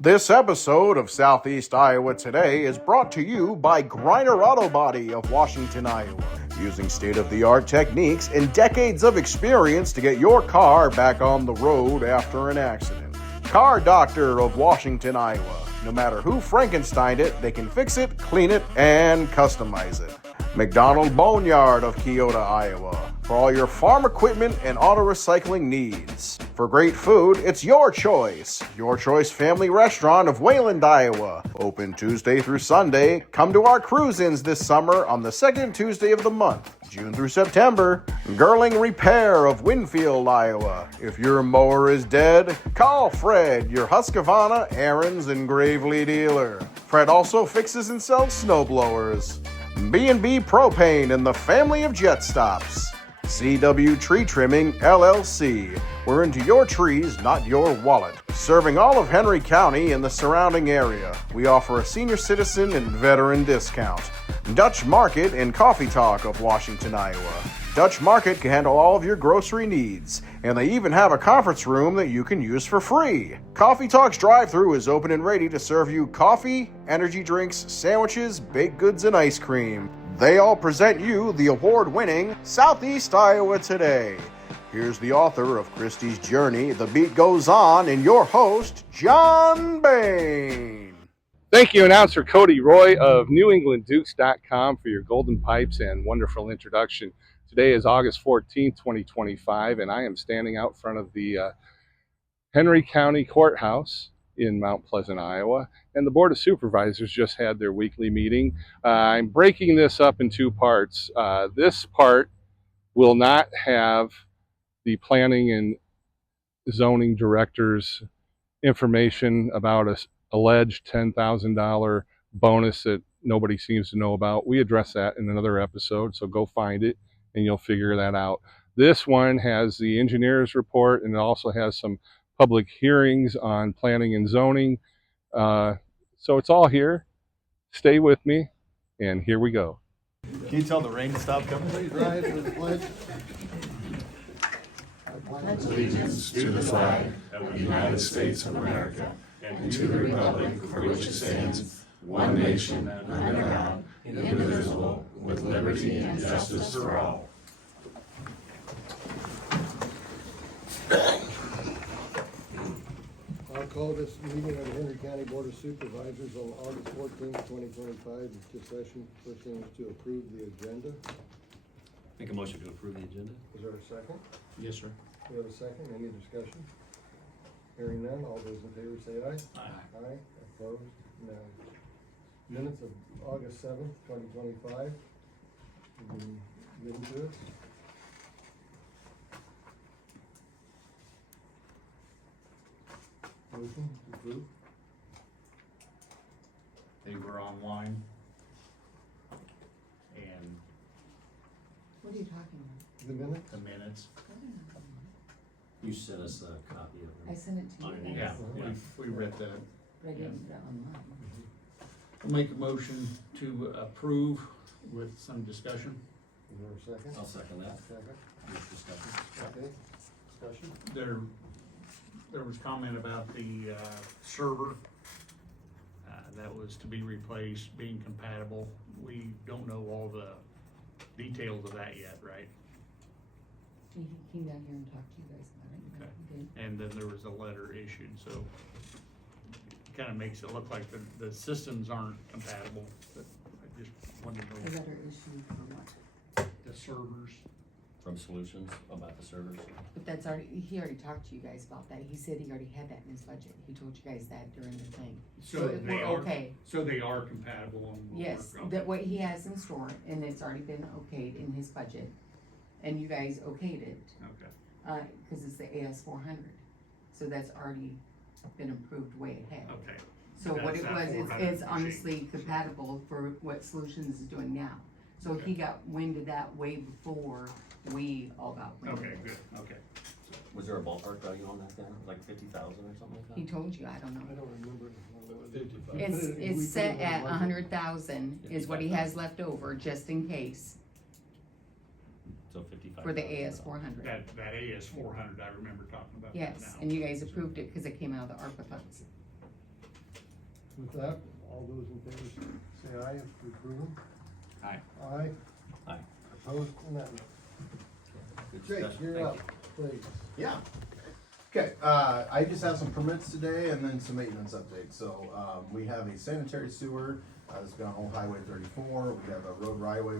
This episode of Southeast Iowa Today is brought to you by Griner Auto Body of Washington, Iowa, using state-of-the-art techniques and decades of experience to get your car back on the road after an accident. Car Doctor of Washington, Iowa. No matter who Frankensteined it, they can fix it, clean it, and customize it. McDonald Boneyard of Keota, Iowa, for all your farm equipment and auto recycling needs. For great food, it's Your Choice. Your Choice Family Restaurant of Wayland, Iowa. Open Tuesday through Sunday. Come to our cruise-ins this summer on the second Tuesday of the month, June through September. Girling Repair of Winfield, Iowa. If your mower is dead, call Fred, your Husqvarna, Aaron's, and Gravely dealer. Fred also fixes and sells snowblowers. B&B Propane and the family of jet stops. CW Tree Trimming, LLC. We're into your trees, not your wallet. Serving all of Henry County and the surrounding area. We offer a senior citizen and veteran discount. Dutch Market and Coffee Talk of Washington, Iowa. Dutch Market can handle all of your grocery needs, and they even have a conference room that you can use for free. Coffee Talk's drive-thru is open and ready to serve you coffee, energy drinks, sandwiches, baked goods, and ice cream. They all present you the award-winning Southeast Iowa Today. Here's the author of Christie's Journey, The Beat Goes On, and your host, John Bain. Thank you, announcer Cody Roy of NewEnglandDukes.com for your golden pipes and wonderful introduction. Today is August 14th, 2025, and I am standing out front of the Henry County Courthouse in Mount Pleasant, Iowa, and the Board of Supervisors just had their weekly meeting. I'm breaking this up in two parts. This part will not have the planning and zoning director's information about an alleged $10,000 bonus that nobody seems to know about. We address that in another episode, so go find it and you'll figure that out. This one has the engineer's report, and it also has some public hearings on planning and zoning. So it's all here. Stay with me, and here we go. Can you tell the rain to stop coming? Please rise for the pledge. Allegiance to the flag of the United States of America and to the republic for which it stands, one nation, under God, indivisible, with liberty and justice for all. I'll call this meeting of the Henry County Board of Supervisors on August 14th, 2025 to session. First thing is to approve the agenda. Make a motion to approve the agenda. Is there a second? Yes, sir. We have a second. Any discussion? Hearing none, all those in favor say aye. Aye. Aye. Opposed? No. Minutes of August 7th, 2025. Given to us. Motion to approve. They were online, and What are you talking about? The minutes? the minutes, You sent us a copy of I it. sent it to you yeah, guys, we read that. but I didn't put it online. I'll make a motion to approve with some discussion. Is there a second? I'll second that. Second. With discussion. Okay. Discussion? There was comment about the server that was to be replaced, being compatible. We don't know all the details of that yet, right? He came down here and talked to you guys about it. Okay. He did. And then there was a letter issued, so it kind of makes it look like the systems aren't compatible, but I just wanted to The know letter issued for what? the servers. From Solutions about the servers. But that's already, he already talked to you guys about that. He said he already had that in his budget. He told you guys that during the thing. So if they we're are, okay. so they are compatible and will Yes, work. that what he has in store, and it's already been okayed in his budget. And you guys okayed it, Okay, cause it's the AS 400. So that's already been approved way ahead. okay. So what That's it that was, 400 it's machine. honestly compatible for what Solutions is doing now. So he got wind of that way before we all got wind of Okay, it. good, okay. Was there a ballpark value on that then? Like 50,000 or something like that? He told you, I don't I know. don't remember. It's set at 100,000 is what he has left over, just in case, So 55. for the AS 400. That AS 400, I remember talking about that now. Yes, and you guys approved it because it came out of the ARPA funds. With that, all those in favor say aye if we approve them. Aye. Aye. Aye. Opposed? None. Good Jake, discussion. you're Thank up, you. please. Yeah. Okay, I just have some permits today and then some maintenance updates. So, we have a sanitary sewer, that's been on Old Highway 34. We have a road right-of-way,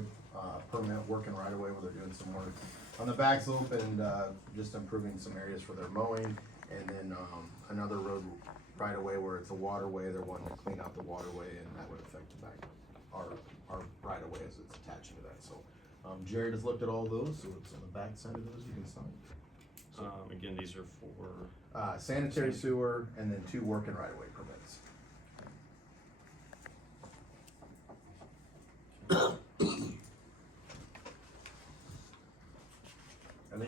permit working right-of-way where they're doing some work on the back slope and, just improving some areas for their mowing. And then, another road right-of-way where it's a waterway, they're wanting to clean out the waterway and that would affect the back, our right-of-way as it's attaching to that. So, Jared has looked at all those, so it's on the back side of those, you can sign. Again, these are for, Sanitary sewer, and then 2 working right-of-way permits. And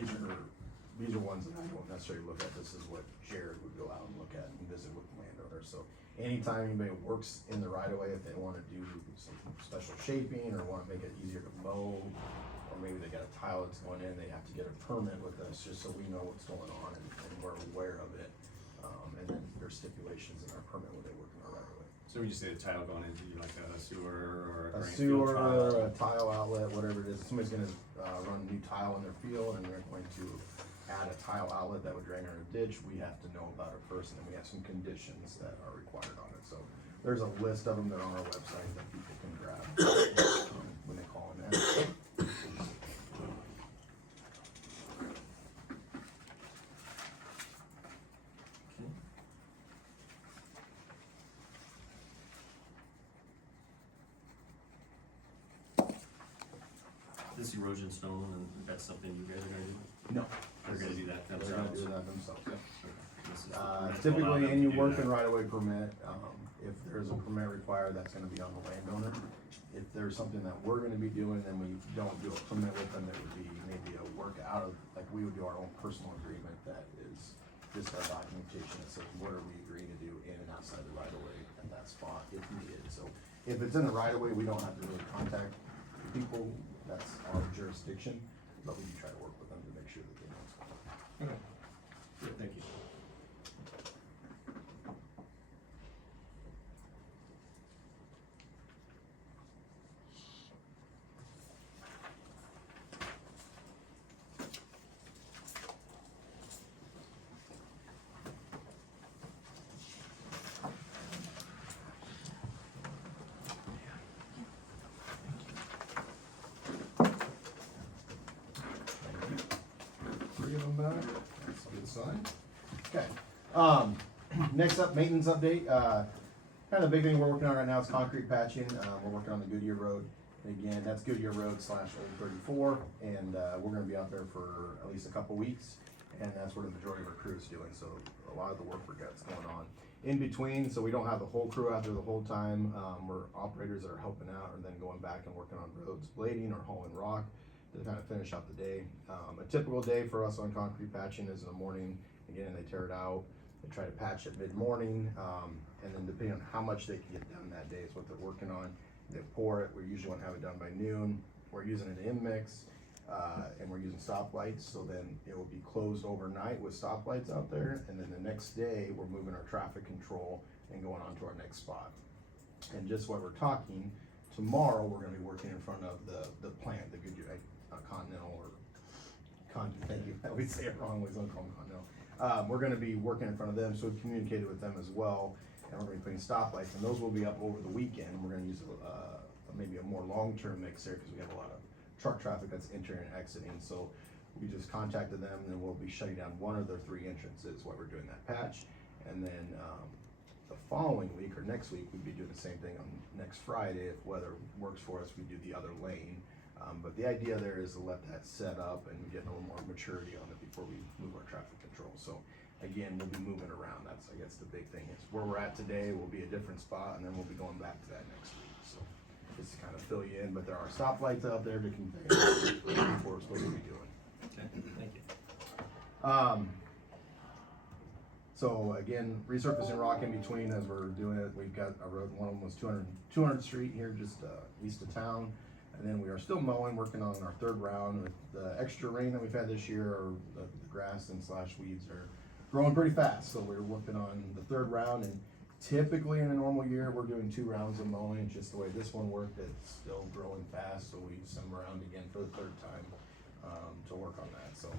these are ones that I don't necessarily look at, this is what Jared would go out and look at and visit with the landowner, so anytime anybody works in the right-of-way, if they wanna do some special shaping, or wanna make it easier to mow, or maybe they got a tile that's going in, they have to get a permit with us, just so we know what's going on and we're aware of it. And then there's stipulations in our permit when they work in our right-of-way. So when you say the tile going into like a sewer or A a drain field sewer, tile? a tile outlet, whatever it is, somebody's gonna, run a new tile in their field, and they're going to add a tile outlet that would drain in a ditch, we have to know about it first, and then we have some conditions that are required on it, so there's a list of them that are on our website that people can grab, when they call them in. this erosion stone, and that's something you guys are gonna do? No. They're gonna do that They're gonna themselves? do that themselves, yeah. This is the permit to allow Typically, them any to do work that. and right-of-way permit, if there's a permit required, that's gonna be on the landowner. If there's something that we're gonna be doing, then we don't do a permit with them, it would be maybe a work out of, like, we would do our own personal agreement that is just our documentation that says what are we agreeing to do in and outside the right-of-way at that spot if needed. So if it's in the right-of-way, we don't have to really contact people, that's our jurisdiction, but we do try to work with them to make sure that they know what's going on. Okay. Good, thank you. Three of them back, that's a good sign. Okay, next up, maintenance update, kind of the big thing we're working on right now is concrete patching, we're working on the Goodyear Road. And again, that's Goodyear Road / Old 34, and, we're gonna be out there for at least a couple weeks, and that's where the majority of our crew is doing, so a lot of the work we got's going on. In between, so we don't have the whole crew out there the whole time, we're operators that are helping out, and then going back and working on roads, blading or hauling rock to kind of finish out the day. A typical day for us on concrete patching is in the morning, again, they tear it out, they try to patch it mid-morning, and then depending on how much they can get done that day is what they're working on. They pour it, we usually want to have it done by noon, we're using an in-mix, and we're using stoplights, so then it will be closed overnight with stoplights out there, and then the next day, we're moving our traffic control and going on to our next spot. And just while we're talking, tomorrow, we're gonna be working in front of the plant, the Goodyear, Continental, or thank you, I always say it wrong, always don't call them Continental. We're gonna be working in front of them, so we've communicated with them as well, and we're gonna be putting stoplights, and those will be up over the weekend. We're gonna use maybe a more long-term mix there, because we have a lot of truck traffic that's entering and exiting, so we just contacted them, and we'll be shutting down one of their 3 entrances while we're doing that patch. And then, the following week, or next week, we'd be doing the same thing on next Friday. If weather works for us, we do the other lane. But the idea there is to let that set up and get a little more maturity on it before we move our traffic control. So again, we'll be moving around. That's, I guess, the big thing is where we're at today will be a different spot, and then we'll be going back to that next week. So just to kind of fill you in, but there are stoplights out there to convey what we're supposed to be doing. Okay, thank you. So again, resurfacing rock in between as we're doing it. We've got a road, one of them was 200th Street here, just east of town. And then we are still mowing, working on our 3rd round. With the extra rain that we've had this year, or the grass and / weeds are growing pretty fast. So we're working on the 3rd round, and Typically in a normal year, we're doing 2 rounds of mowing. It's just the way this one worked. It's still growing fast, so we send them around again for the 3rd time to work on that. So,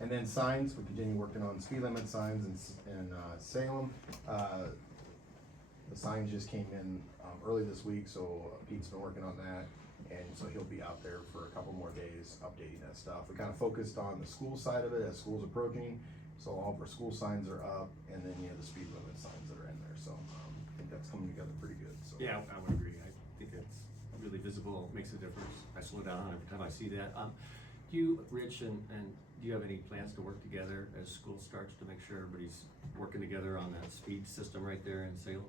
and then signs, we continue working on speed limit signs in Salem. The signs just came in early this week, so Pete's been working on that, and so he'll be out there for a couple more days updating that stuff. We kind of focused on the school side of it as school's approaching, so all of our school signs are up, and then the speed limit signs that are in there. So I think that's coming together pretty good. So Yeah, I would agree. I think it's really visible, makes a difference. I slow down every time I see that. Do you, Rich, and do you have any plans to work together as school starts to make sure everybody's working together on that speed system right there in Salem?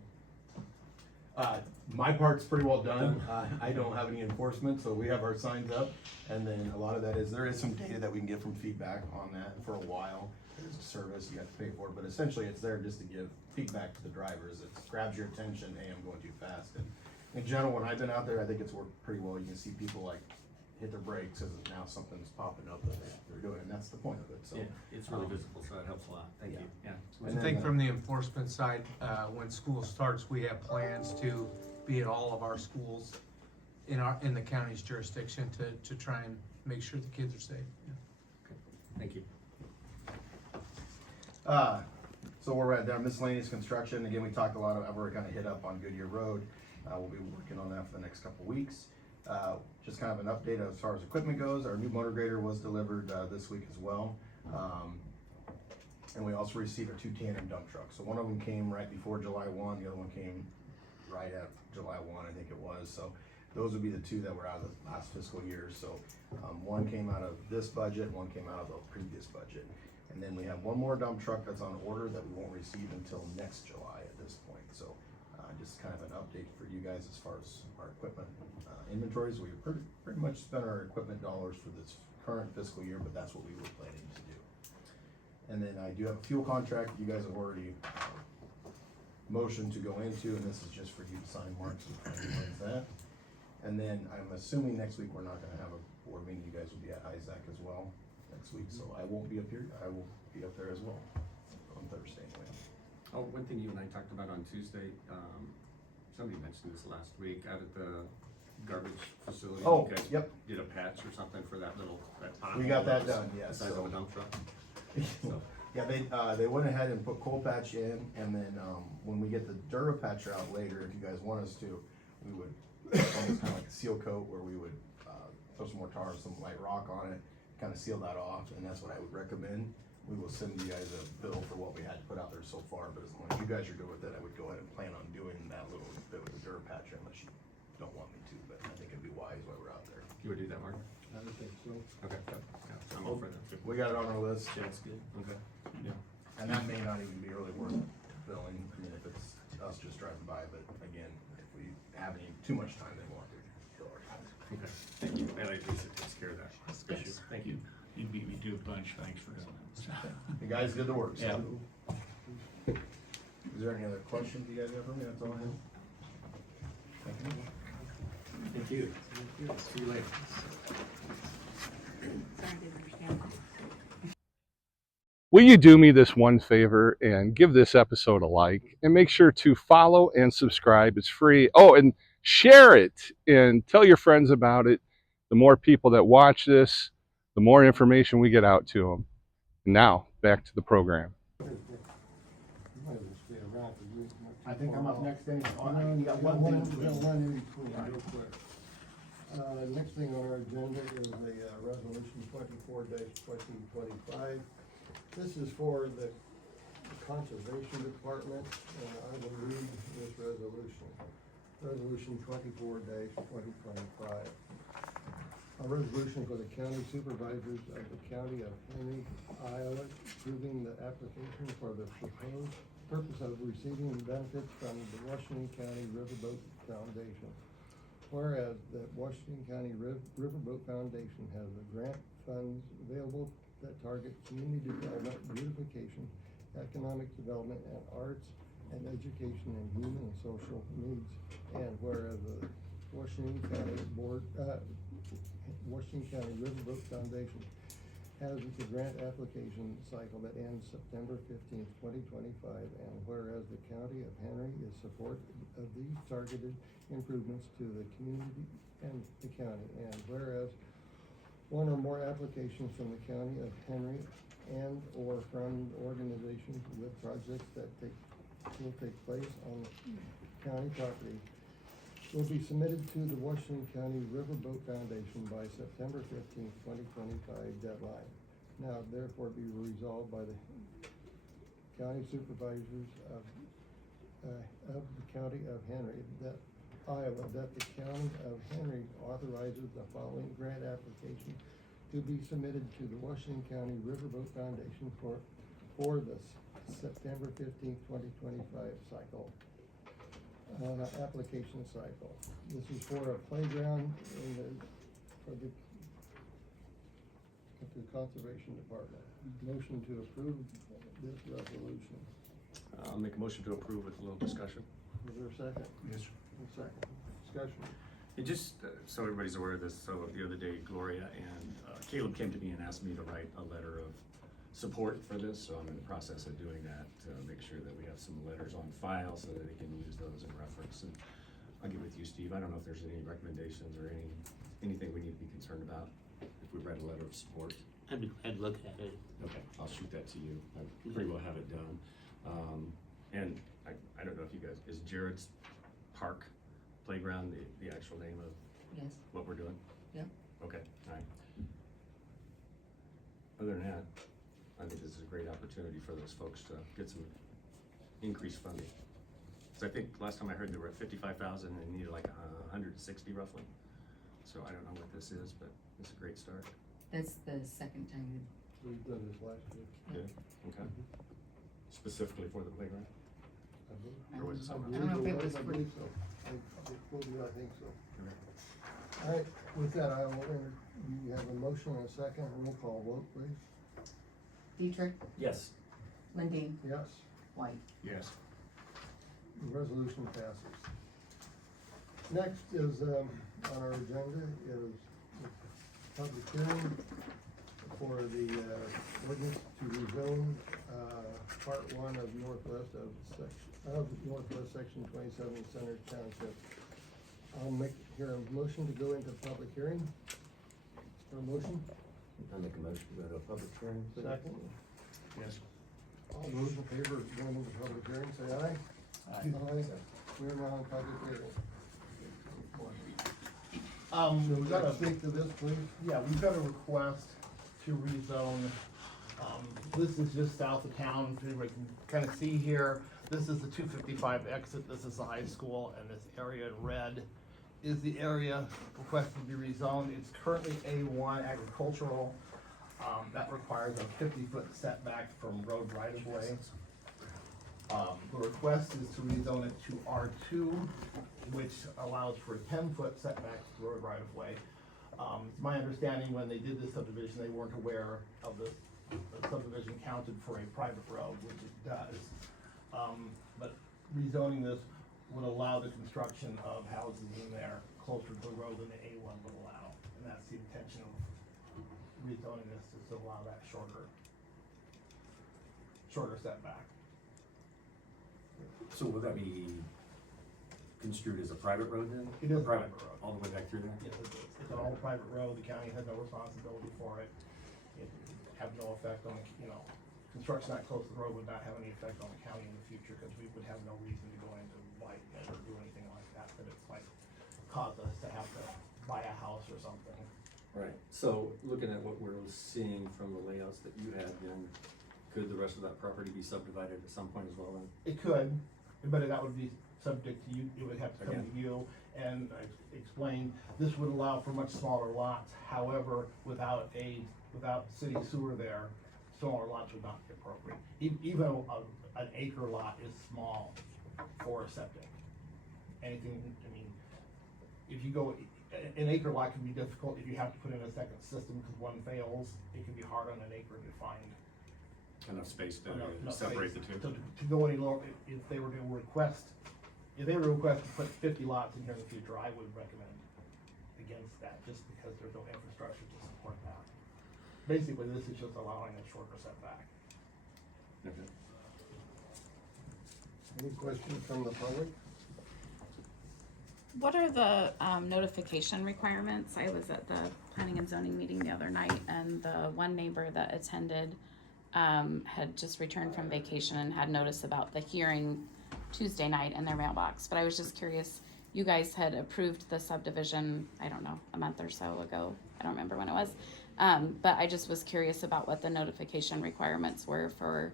my part's pretty well done. I don't have any enforcement, so we have our signs up, and then a lot of that is, there is some data that we can get from feedback on that for a while. There's a service you have to pay for, but essentially it's there just to give feedback to the drivers. It grabs your attention, hey, I'm going too fast. And in general, when I've been out there, I think it's worked pretty well. You can see people like hit their brakes because now something's popping up that they're doing, and that's the point of it. So Yeah, it's really visible, so it helps a lot. Thank you. Yeah. And I then, think from the enforcement side, when school starts, we have plans to be at all of our schools in the county's jurisdiction to try and make sure the kids are safe. Yeah. Thank you. So we're at down miscellaneous construction. Again, we talked a lot of, I've already kind of hit up on Goodyear Road. We'll be working on that for the next couple weeks. Just kind of an update as far as equipment goes. Our new motor grader was delivered this week as well. And we also received our 2 tandem dump trucks. So one of them came right before July 1, the other one came right at July 1, I think it was. So those would be the 2 that were out of the last fiscal year. So one came out of this budget, one came out of the previous budget. And then we have one more dump truck that's on order that we won't receive until next July at this point. So just kind of an update for you guys as far as our equipment inventories. We pretty much spent our equipment dollars for this current fiscal year, but that's what we were planning to do. And then I do have a fuel contract you guys have already motioned to go into, and this is just for you to sign, Mark, so when's that. And then I'm assuming next week we're not gonna have a board meeting. You guys will be at ISAC as well next week, so I won't be up here. I will be up there as well on Thursday anyway. Oh, one thing you and I talked about on Tuesday, somebody mentioned this last week, out at the garbage facility. Oh, you guys yep. Did a patch or something for that pothole. We got that was done, yes. The size of a dump truck. So, Yeah, they went ahead and put coal patch in, and then when we get the Durapatcher out later, if you guys want us to, we would almost kind of like a seal coat where we would throw some more tar, some light rock on it, kind of seal that off, and that's what I would recommend. We will send you guys a bill for what we had put out there so far, but as long as you guys are good with it, I would go ahead and plan on doing that little bit with the Durapatcher unless you don't want me to, but I think it'd be wise while we're out there. you would do that, Mark? I would think so. Okay. Yeah, I'm all for that too. We got it on our list, Yeah, that's good. Okay. Yeah. and that may not even be really worth billing, I mean, if it's us just driving by, but again, if we have too much time, then we'll have to bill our time. Okay. Thank you. And at least it takes care of that issue. Thank you. You beat me to a punch, thanks for doing that. You guys did the work, so. Yeah. Is there any other questions you guys have for me? That's all I have. Thank you. Thank you. See you later. Sorry, I didn't understand. Will you do me this one favor and give this episode a like, and make sure to follow and subscribe? It's free. Oh, and share it and tell your friends about it. The more people that watch this, the more information we get out to them. Now, back to the program. I think I'm up next anyway. You got one in between, real quick. Next thing on our agenda is a resolution 24-2025. This is for the Conservation Department, and I will read this resolution. Resolution 24-2025. A resolution for the county supervisors of the county of Henry, Iowa, approving the application for the proposed purpose of receiving benefits from the Washington County Riverboat Foundation. Whereas the Washington County Riverboat Foundation has the grant funds available that target community development, beautification, economic development, and arts and education and human and social needs. And whereas the Washington County Riverboat Foundation hazardous grant application cycle that ends September 15th, 2025, and whereas the county of Henry is supportive of these targeted improvements to the community and the county, and whereas one or more applications from the county of Henry and or from organizations with projects that will take place on county property will be submitted to the Washington County Riverboat Foundation by September 15th, 2025 deadline. Now therefore be resolved by the county supervisors of the county of Henry, that Iowa, that the county of Henry authorizes the following grant application to be submitted to the Washington County Riverboat Foundation for the September 15th, 2025 cycle. Application cycle. This is for a playground for the Conservation Department. Motion to approve this resolution. I'll make a motion to approve with a little discussion. Is there a second? Yes, sir. A second. Discussion. It just, so everybody's aware of this, so the other day Gloria and Caleb came to me and asked me to write a letter of support for this, so I'm in the process of doing that to make sure that we have some letters on file so that they can use those in reference. And I'll get with you, Steve. I don't know if there's any recommendations or anything we need to be concerned about if we write a letter of support. I'd look at it. Okay, I'll shoot that to you. I pretty well have it done. And I don't know if you guys, is Jared's Park Playground the actual name of Yes, what we're doing? yep. Okay, all right. Other than that, I think this is a great opportunity for those folks to get some increased funding. So I think last time I heard they were at 55,000 and needed like 160 roughly. So I don't know what this is, but it's a great start. That's the second time We've done this last year. Good, okay. Specifically for the playground? I believe- Or was it I something I don't know if believe it was I for- believe so. I think so. Okay. All right, with that, I will you have a motion and a second, roll call vote, please. Dietrich, Yes. Lundin, Yes, White. Yes. the resolution passes. Next is, on our agenda is the public hearing for the, ordinance to rezone, part one of Northwest section 27, Center Township. I'll make here a motion to go into public hearing. For a motion, I'll make a motion to go to a public hearing. second. Yes. All those in favor of going into public hearing, say aye. Aye. We're now in public hearing. So We've got a, speak to this, please. yeah, we've got a request to rezone. This is just south of town, so everybody can kind of see here. This is the 255 exit, this is the high school, and this area in red is the area requested to be rezoned. It's currently A1 agricultural. That requires a 50-foot setback from road right-of-way. The request is to rezone it to R2, which allows for a 10-foot setback to road right-of-way. It's my understanding when they did this subdivision, they weren't aware of the subdivision counted for a private road, which it does. But rezoning this would allow the construction of houses in there closer to the road than the A1 would allow. And that's the intention of rezoning this, is to allow that shorter setback. So will that be construed as a private road then? It is a private road. All the way back through there? Yes, it is. It's an all private road, the county has no responsibility for it. It would have no effect on, construction that close to the road would not have any effect on the county in the future, because we would have no reason to go into widen it or do anything like that it's like cause us to have to buy a house or something. Right, so looking at what we're seeing from the layouts that you had, then could the rest of that property be subdivided at some point as well then? It could, but that would be subject to you, it would have to come to you, and I explained, this would allow for much smaller lots, however, without city sewer there, smaller lots would not be appropriate. Even an acre lot is small for a septic. Anything, if you go, an acre lot can be difficult if you have to put in a second system, because one fails, it can be hard on an acre to find Enough space to enough separate the space two. to go any lower. If they were to request to put 50 lots in here in the future, I would recommend against that, just because there's no infrastructure to support that. basically, this is just allowing a shorter setback. Okay. Any questions from the public? What are the notification requirements? I was at the planning and zoning meeting the other night, and the one neighbor that attended had just returned from vacation and had notice about the hearing Tuesday night in their mailbox. But I was just curious, you guys had approved the subdivision, I don't know, a month or so ago. I don't remember when it was. But I just was curious about what the notification requirements were for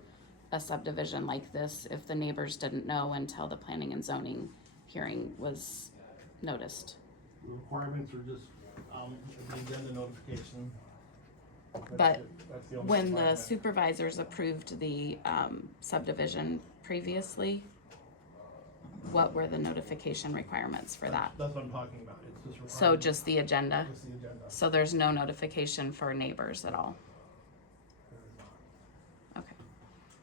a subdivision like this, if the neighbors didn't know until the planning and zoning hearing was noticed. The requirements are just, the agenda notification. But That's the only when the requirement. supervisors approved the subdivision previously, what were the notification requirements for that? That's what I'm talking about, it's just required. So just the agenda? Just the agenda. So there's no notification for neighbors at all? There is not. Okay.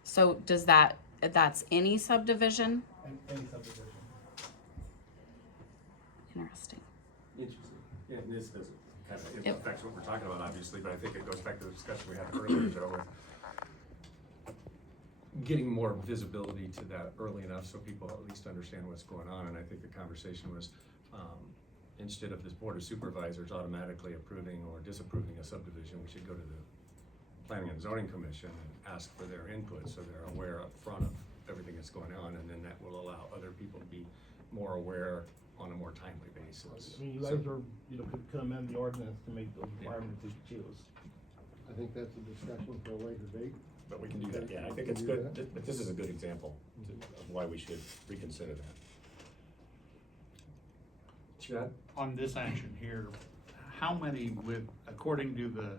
So does that's any subdivision? Any subdivision. Interesting. Interesting. Yeah, and this doesn't kind of Yep. affects what we're talking about, obviously, but I think it goes back to the discussion we had earlier, Joe, with getting more visibility to that early enough so people at least understand what's going on. And I think the conversation was, instead of this board of supervisors automatically approving or disapproving a subdivision, we should go to the planning and zoning commission and ask for their input so they're aware up front of everything that's going on, and then that will allow other people to be more aware on a more timely basis. I mean, you guys are, could amend the ordinance to make those requirements if you choose. I think that's a discussion for a later date. But we can do that, yeah, I think it's good, but this is a good example of why we should reconsider that. Chad? On this action here, how many according to the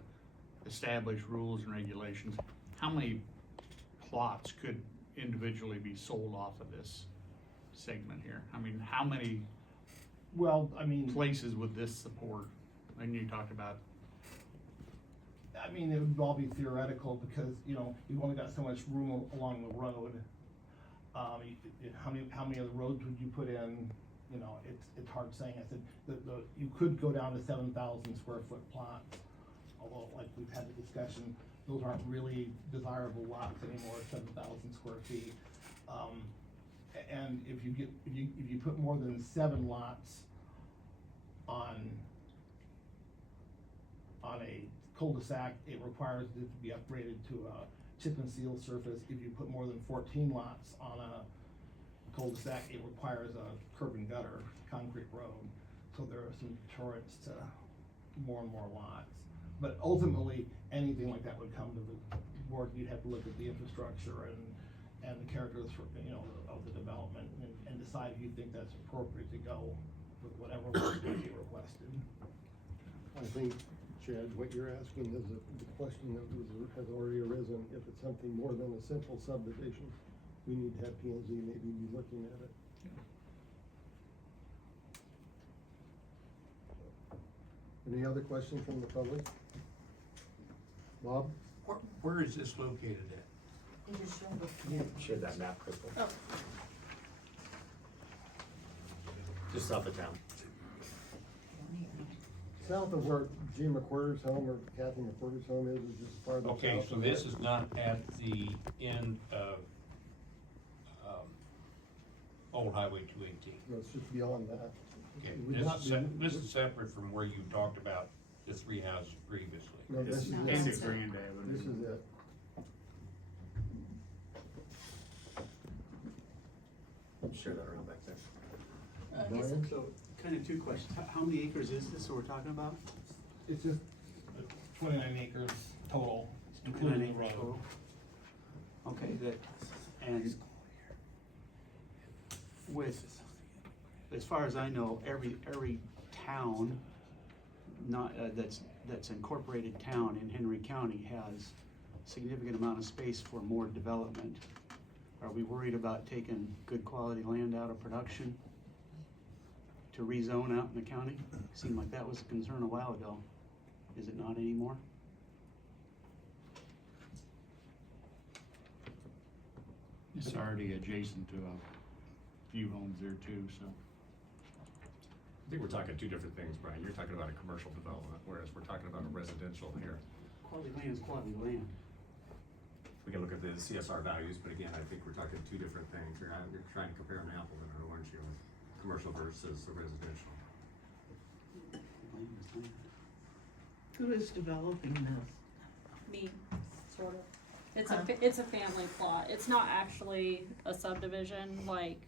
established rules and regulations, how many plots could individually be sold off of this segment here? I mean, how many Well, I mean, places would this support? And you talked about, it would all be theoretical because, you've only got so much room along the road. How many of the roads would you put in? It's hard saying. I said, you could go down to 7,000 square foot plots, although like we've had the discussion, those aren't really desirable lots anymore, 7,000 square feet. And if you put more than 7 lots on a cul-de-sac, it requires it to be upgraded to a chip and seal surface. If you put more than 14 lots on a cul-de-sac, it requires a curb and gutter, concrete road. So there are some deterrents to more and more lots. But ultimately, anything like that would come to the board. You'd have to look at the infrastructure and the characters of the development and decide if you think that's appropriate to go with whatever might be requested. I think, Chad, what you're asking is the question that has already arisen. If it's something more than a simple subdivision, we need to have P and Z maybe be looking at it. Any other questions from the public? Bob? Where is this located at? Can you share that map, Crystal? Just south of town. South of where Jim McWhirter's home or Kathy McWhirter's home is just farther south. Okay, so of this that. is not at the end of, Old Highway 218. No, it's just beyond that. Okay, It would not be- this is separate from where you talked about the 3 houses previously. No, this is No, it. this is it. Grand Avenue. This is it. Share that around back there. Brian? So, kind of 2 questions. How many acres is this that we're talking about? It's just 29 acres total, including the 29 acres road. total? Okay, good. And with, as far as I know, every town, not, that's incorporated town in Henry County has significant amount of space for more development. Are we worried about taking good quality land out of production to rezone out in the county? Seemed like that was a concern a while ago. Is it not anymore? it's already adjacent to a few homes there too, so. I think we're talking 2 different things, Brian. You're talking about a commercial development, whereas we're talking about a residential here. Quality land is quality land. We can look at the CSR values, but again, I think we're talking two different things. You're trying to compare an apple and an orange here with commercial versus the residential. Land is land. Who is developing this? Me, sort of. It's a family plot. It's not actually a subdivision like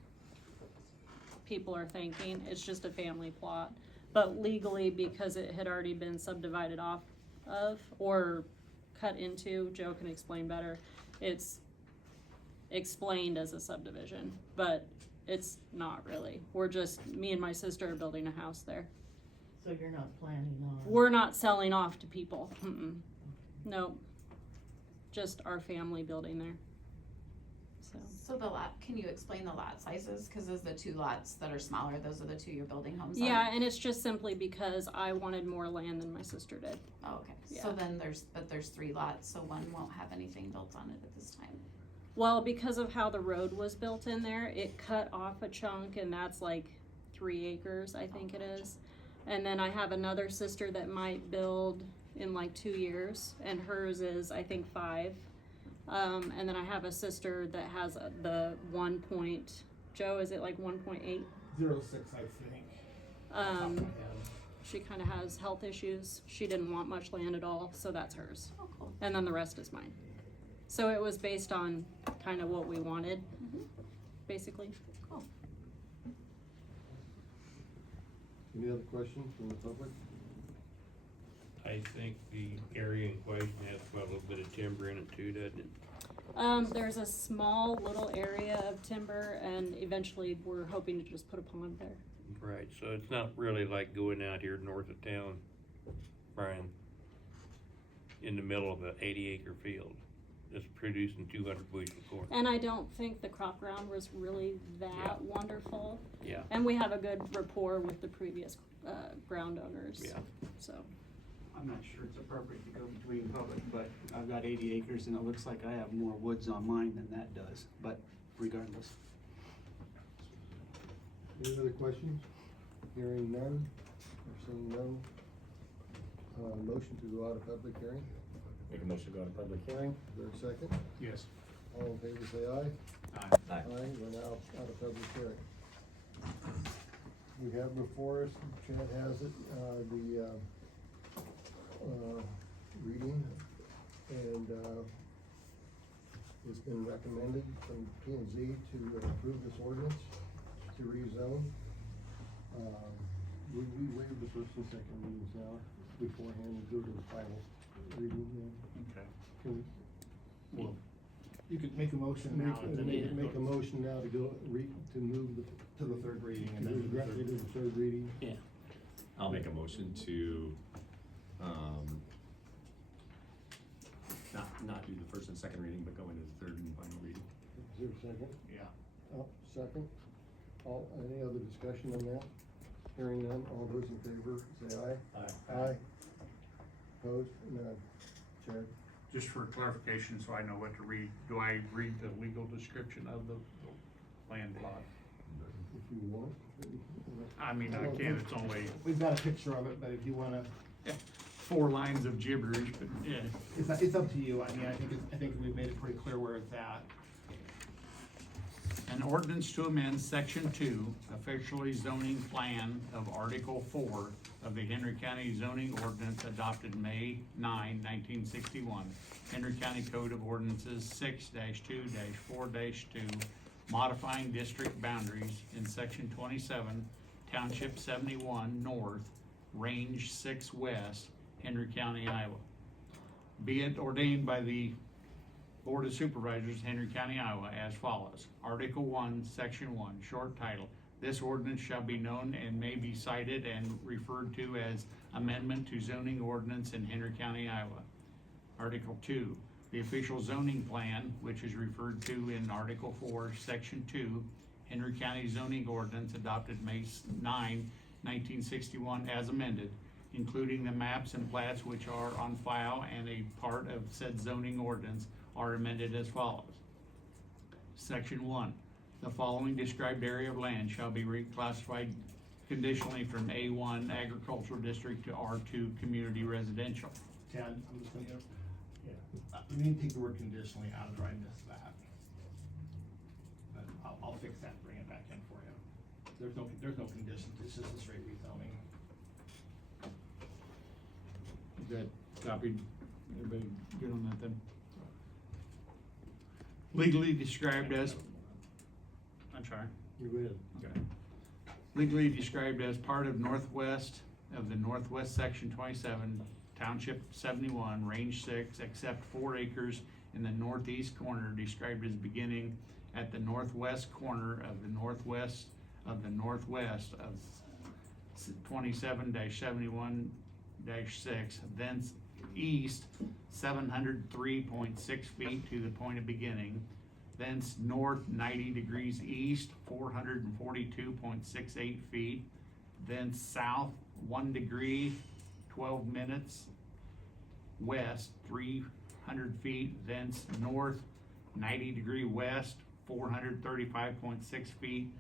people are thinking. It's just a family plot. But legally, because it had already been subdivided off of or cut into, Joe can explain better, it's explained as a subdivision, but it's not really. We're just, me and my sister are building a house there. So you're not planning on? We're not selling off to people. No, just our family building there. So the lot, can you explain the lot sizes? Cause those are the two lots that are smaller, those are the two you're building homes on? Yeah, and it's just simply because I wanted more land than my sister did. Oh, okay, Yeah. so then there's 3 lots, so one won't have anything built on it at this time. Well, because of how the road was built in there, it cut off a chunk, and that's like 3 acres, I think it is. And then I have another sister that might build in like 2 years, and hers is, I think, 5. And then I have a sister that has the 1 point, Joe, is it like 1.8? 0.6, I think. She kind of has health issues. She didn't want much land at all, so that's hers. Oh, cool. And then the rest is mine. So it was based on kind of what we wanted, basically. Cool. Any other questions from the public? I think the area in question has quite a little bit of timber in it too, doesn't it? There's a small little area of timber, and eventually we're hoping to just put a pond there. Right, so it's not really like going out here north of town, Brian, in the middle of an 80-acre field that's producing 200 bushels of corn. And I don't think the crop ground was really that wonderful. Yeah. And we have a good rapport with the previous ground owners. Yeah. So. I'm not sure it's appropriate to go between public, but I've got 80 acres and it looks like I have more woods on mine than that does, but regardless. Any other questions? Hearing none, or seeing none. Motion to go out of public hearing. Make a motion to go out of public hearing. Is there a second? Yes. All in favor say aye. Aye. Aye, we're now out of public hearing. We have before us, Chad has it, the reading, and it's been recommended from P&Z to approve this ordinance to rezone. We waive the first and second readings now beforehand and go to the final reading then. Okay. Can we? Well, you could make a motion now. Make a motion now to go, to move To the third reading and to then the third reading. Yeah. I'll make a motion to, not do the first and second reading, but go into the third and final reading. Is there a second? Yeah. Oh, second. Any other discussion on that? Hearing none, all those in favor, say aye. Aye. Aye. Opposed? None. Chad? Just for clarification, so I know what to read, do I read the legal description of the land plot? If you want. I mean, I can, it's only We've got a picture of it, but if you wanna, 4 lines of gibberish, but yeah. it's up to you. I mean, I think we've made it pretty clear where it's at. An ordinance to amend section 2, officially zoning plan of Article 4 of the Henry County Zoning Ordinance adopted May 9, 1961. Henry County Code of Ordinances 6-2-4-2, modifying district boundaries in section 27, Township 71 North, Range 6 West, Henry County, Iowa. Be it ordained by the Board of Supervisors, Henry County, Iowa, as follows. Article 1, Section 1, short title. This ordinance shall be known and may be cited and referred to as Amendment to Zoning Ordinance in Henry County, Iowa. Article 2, the official zoning plan, which is referred to in Article 4, Section 2, Henry County Zoning Ordinance adopted May 9, 1961 as amended, including the maps and plats which are on file and a part of said zoning ordinance are amended as follows. Section 1, the following described area of land shall be reclassified conditionally from A1 agricultural district to R2 community residential. 10, I'm just gonna, we need to take the word conditionally out of there, I missed that. But I'll fix that and bring it back in for you. There's no conditions, it's just a straight rezoning. Good, copied, everybody good on that then? Legally described as, I'm sorry. You will. Okay. Legally described as part of northwest section 27, township 71, range 6, except 4 acres in the northeast corner, described as beginning at the northwest corner of the northwest of 27-71-6, thence east 703.6 feet to the point of beginning, thence north 90 degrees east 442.68 feet, then south 1 degree 12 minutes west 300 feet, thence north 90 degree west 435.6 feet,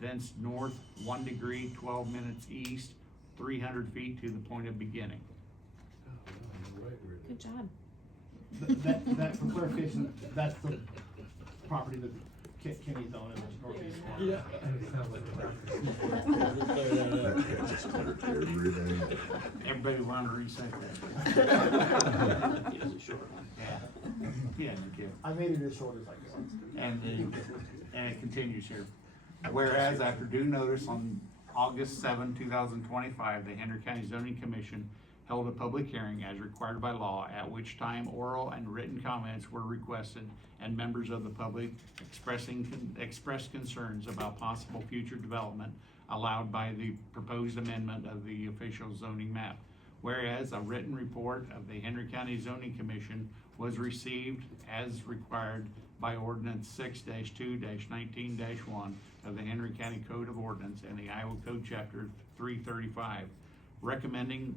thence north 1 degree 12 minutes east 300 feet to the point of beginning. Good job. That, for clarification, that's the property that Kenny's on in the northeast corner. Everybody wanted to reset that. Yeah, no kidding. I made it as short as I could. And it continues here. Whereas after due notice on August 7, 2025, the Henry County Zoning Commission held a public hearing as required by law, at which time oral and written comments were requested and members of the public expressed concerns about possible future development allowed by the proposed amendment of the official zoning map. Whereas a written report of the Henry County Zoning Commission was received as required by Ordinance 6-2-19-1 of the Henry County Code of Ordinance and the Iowa Code Chapter 335, recommending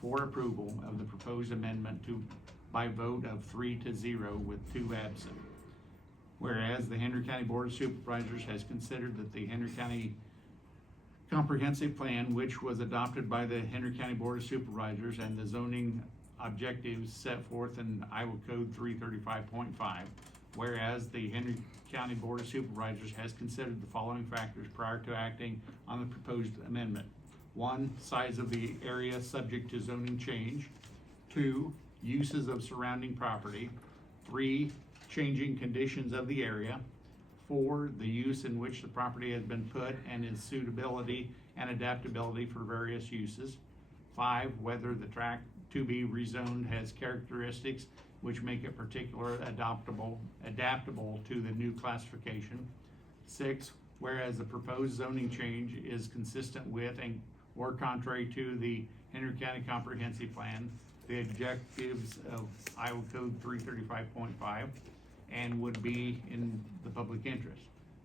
for approval of the proposed amendment by vote of 3-0 with 2 absent. Whereas the Henry County Board of Supervisors has considered that the Henry County Comprehensive Plan, which was adopted by the Henry County Board of Supervisors, and the zoning objectives set forth in Iowa Code 335.5, whereas the Henry County Board of Supervisors has considered the following factors prior to acting on the proposed amendment. 1, size of the area subject to zoning change. 2, uses of surrounding property. 3, changing conditions of the area. 4, the use in which the property has been put and its suitability and adaptability for various uses. 5, whether the tract to be rezoned has characteristics which make it particularly adaptable to the new classification. 6, whereas the proposed zoning change is consistent with or contrary to the Henry County Comprehensive Plan, the objectives of Iowa Code 335.5, and would be in the public interest.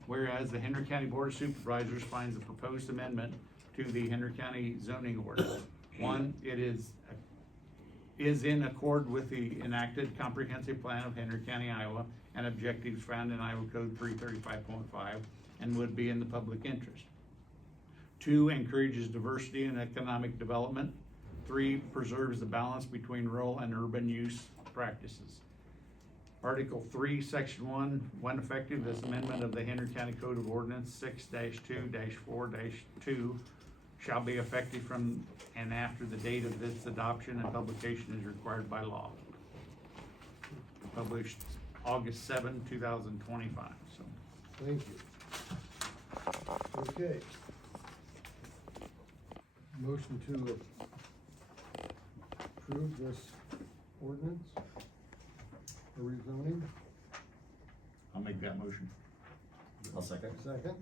Whereas the Henry County Board of Supervisors finds the proposed amendment to the Henry County Zoning Ordinance. 1, it is in accord with the enacted comprehensive plan of Henry County, Iowa, and objectives found in Iowa Code 335.5, and would be in the public interest. 2, encourages diversity and economic development. 3, preserves the balance between rural and urban use practices. Article 3, Section 1, when effective, this amendment of the Henry County Code of Ordinance 6-2-4-2 shall be effective from and after the date of this adoption, and publication is required by law. Published August 7, 2025, so. Thank you. Okay. Motion to approve this ordinance for rezoning. I'll make that motion. I'll second. Second.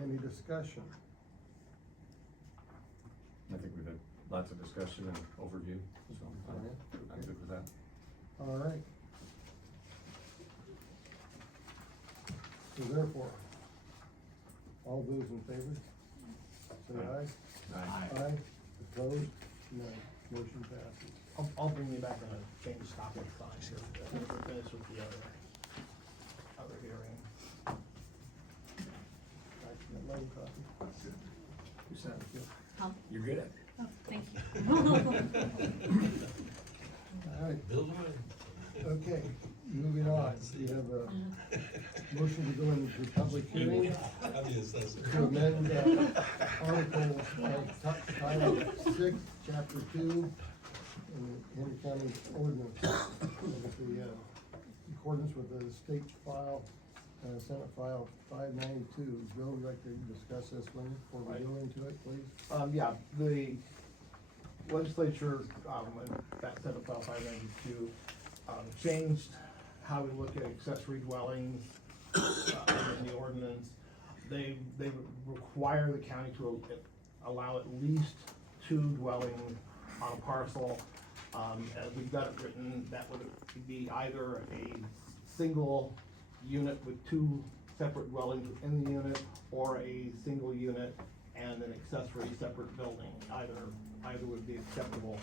Any discussion? I think we've had lots of discussion and overview, so I'm good with that. All right. So therefore, all those in favor, say aye. Aye. Aye. Opposed? No. Motion passes. I'll bring you back a change copy of signs here, we're finished with the other hearing. Actually, a loan copy. Who's that? Huh? You're good at it. Thank you. All right. Okay, moving on, we have a motion to go into public hearing to amend Article Title 6, Chapter 2 in the Henry County Ordinance with the accordance with the state file, Senate File 592. Joe, would you like to discuss this one before we go into it, please? Yeah, the legislature, in that Senate File 592, changed how we look at accessory dwellings, in the ordinance. They require the county to allow at least 2 dwellings on a parcel. As we've got it written, that would be either a single unit with 2 separate dwellings within the unit, or a single unit and an accessory separate building. Either would be acceptable.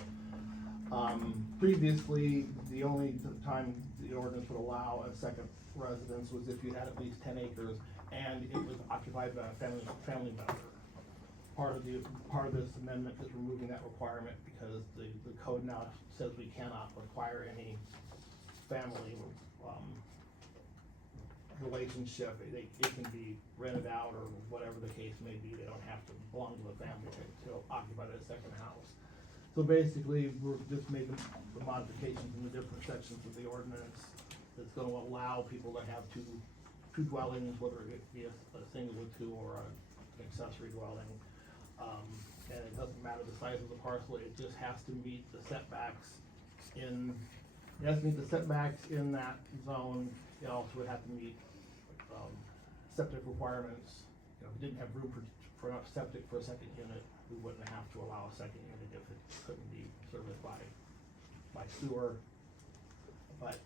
Previously, the only time the ordinance would allow a second residence was if you had at least 10 acres and it was occupied by a family member. Part of this amendment is removing that requirement because the code now says we cannot require any family relationship. It can be rented out or whatever the case may be. They don't have to belong to the family to occupy that second house. So basically, we're just making the modifications in the different sections of the ordinance that's gonna allow people to have two dwellings, whether it be a single with 2 or an accessory dwelling. And it doesn't matter the size of the parcel, it just has to meet the setbacks in that zone. It also would have to meet, septic requirements. You know, if we didn't have room for enough septic for a second unit, we wouldn't have to allow a second unit if it couldn't be serviced by sewer. But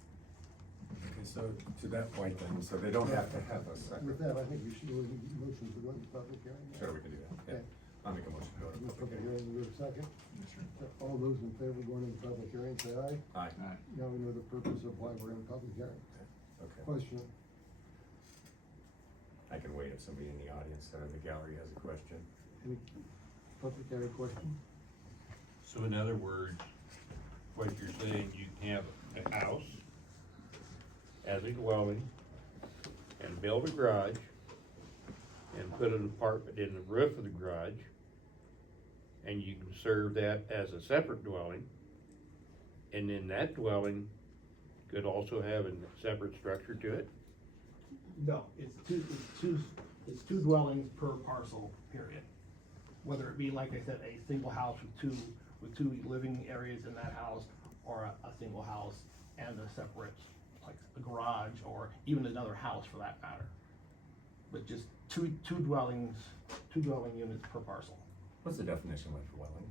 Okay, so to that point then, so they don't have to have a second. With that, I think we should go into motion to go into public hearing. Sure, we can do that. Yeah. I'll make a motion to go to public Public hearing. hearing, we have a second. All those in favor of going into public hearing, say aye. Aye. Now we know the purpose of why we're in public hearing. Okay. Question? I can wait if somebody in the audience or the gallery has a question. Any public hearing question? So in other words, what you're saying, you can have a house as a dwelling and build a garage and put an apartment in the roof of the garage, and you can serve that as a separate dwelling, and then that dwelling could also have a separate structure to it? no, it's two dwellings per parcel, period. Whether it be, like I said, a single house with two living areas in that house, or a single house and a separate, like a garage, or even another house for that matter. But just two dwelling units per parcel. What's the definition of dwelling?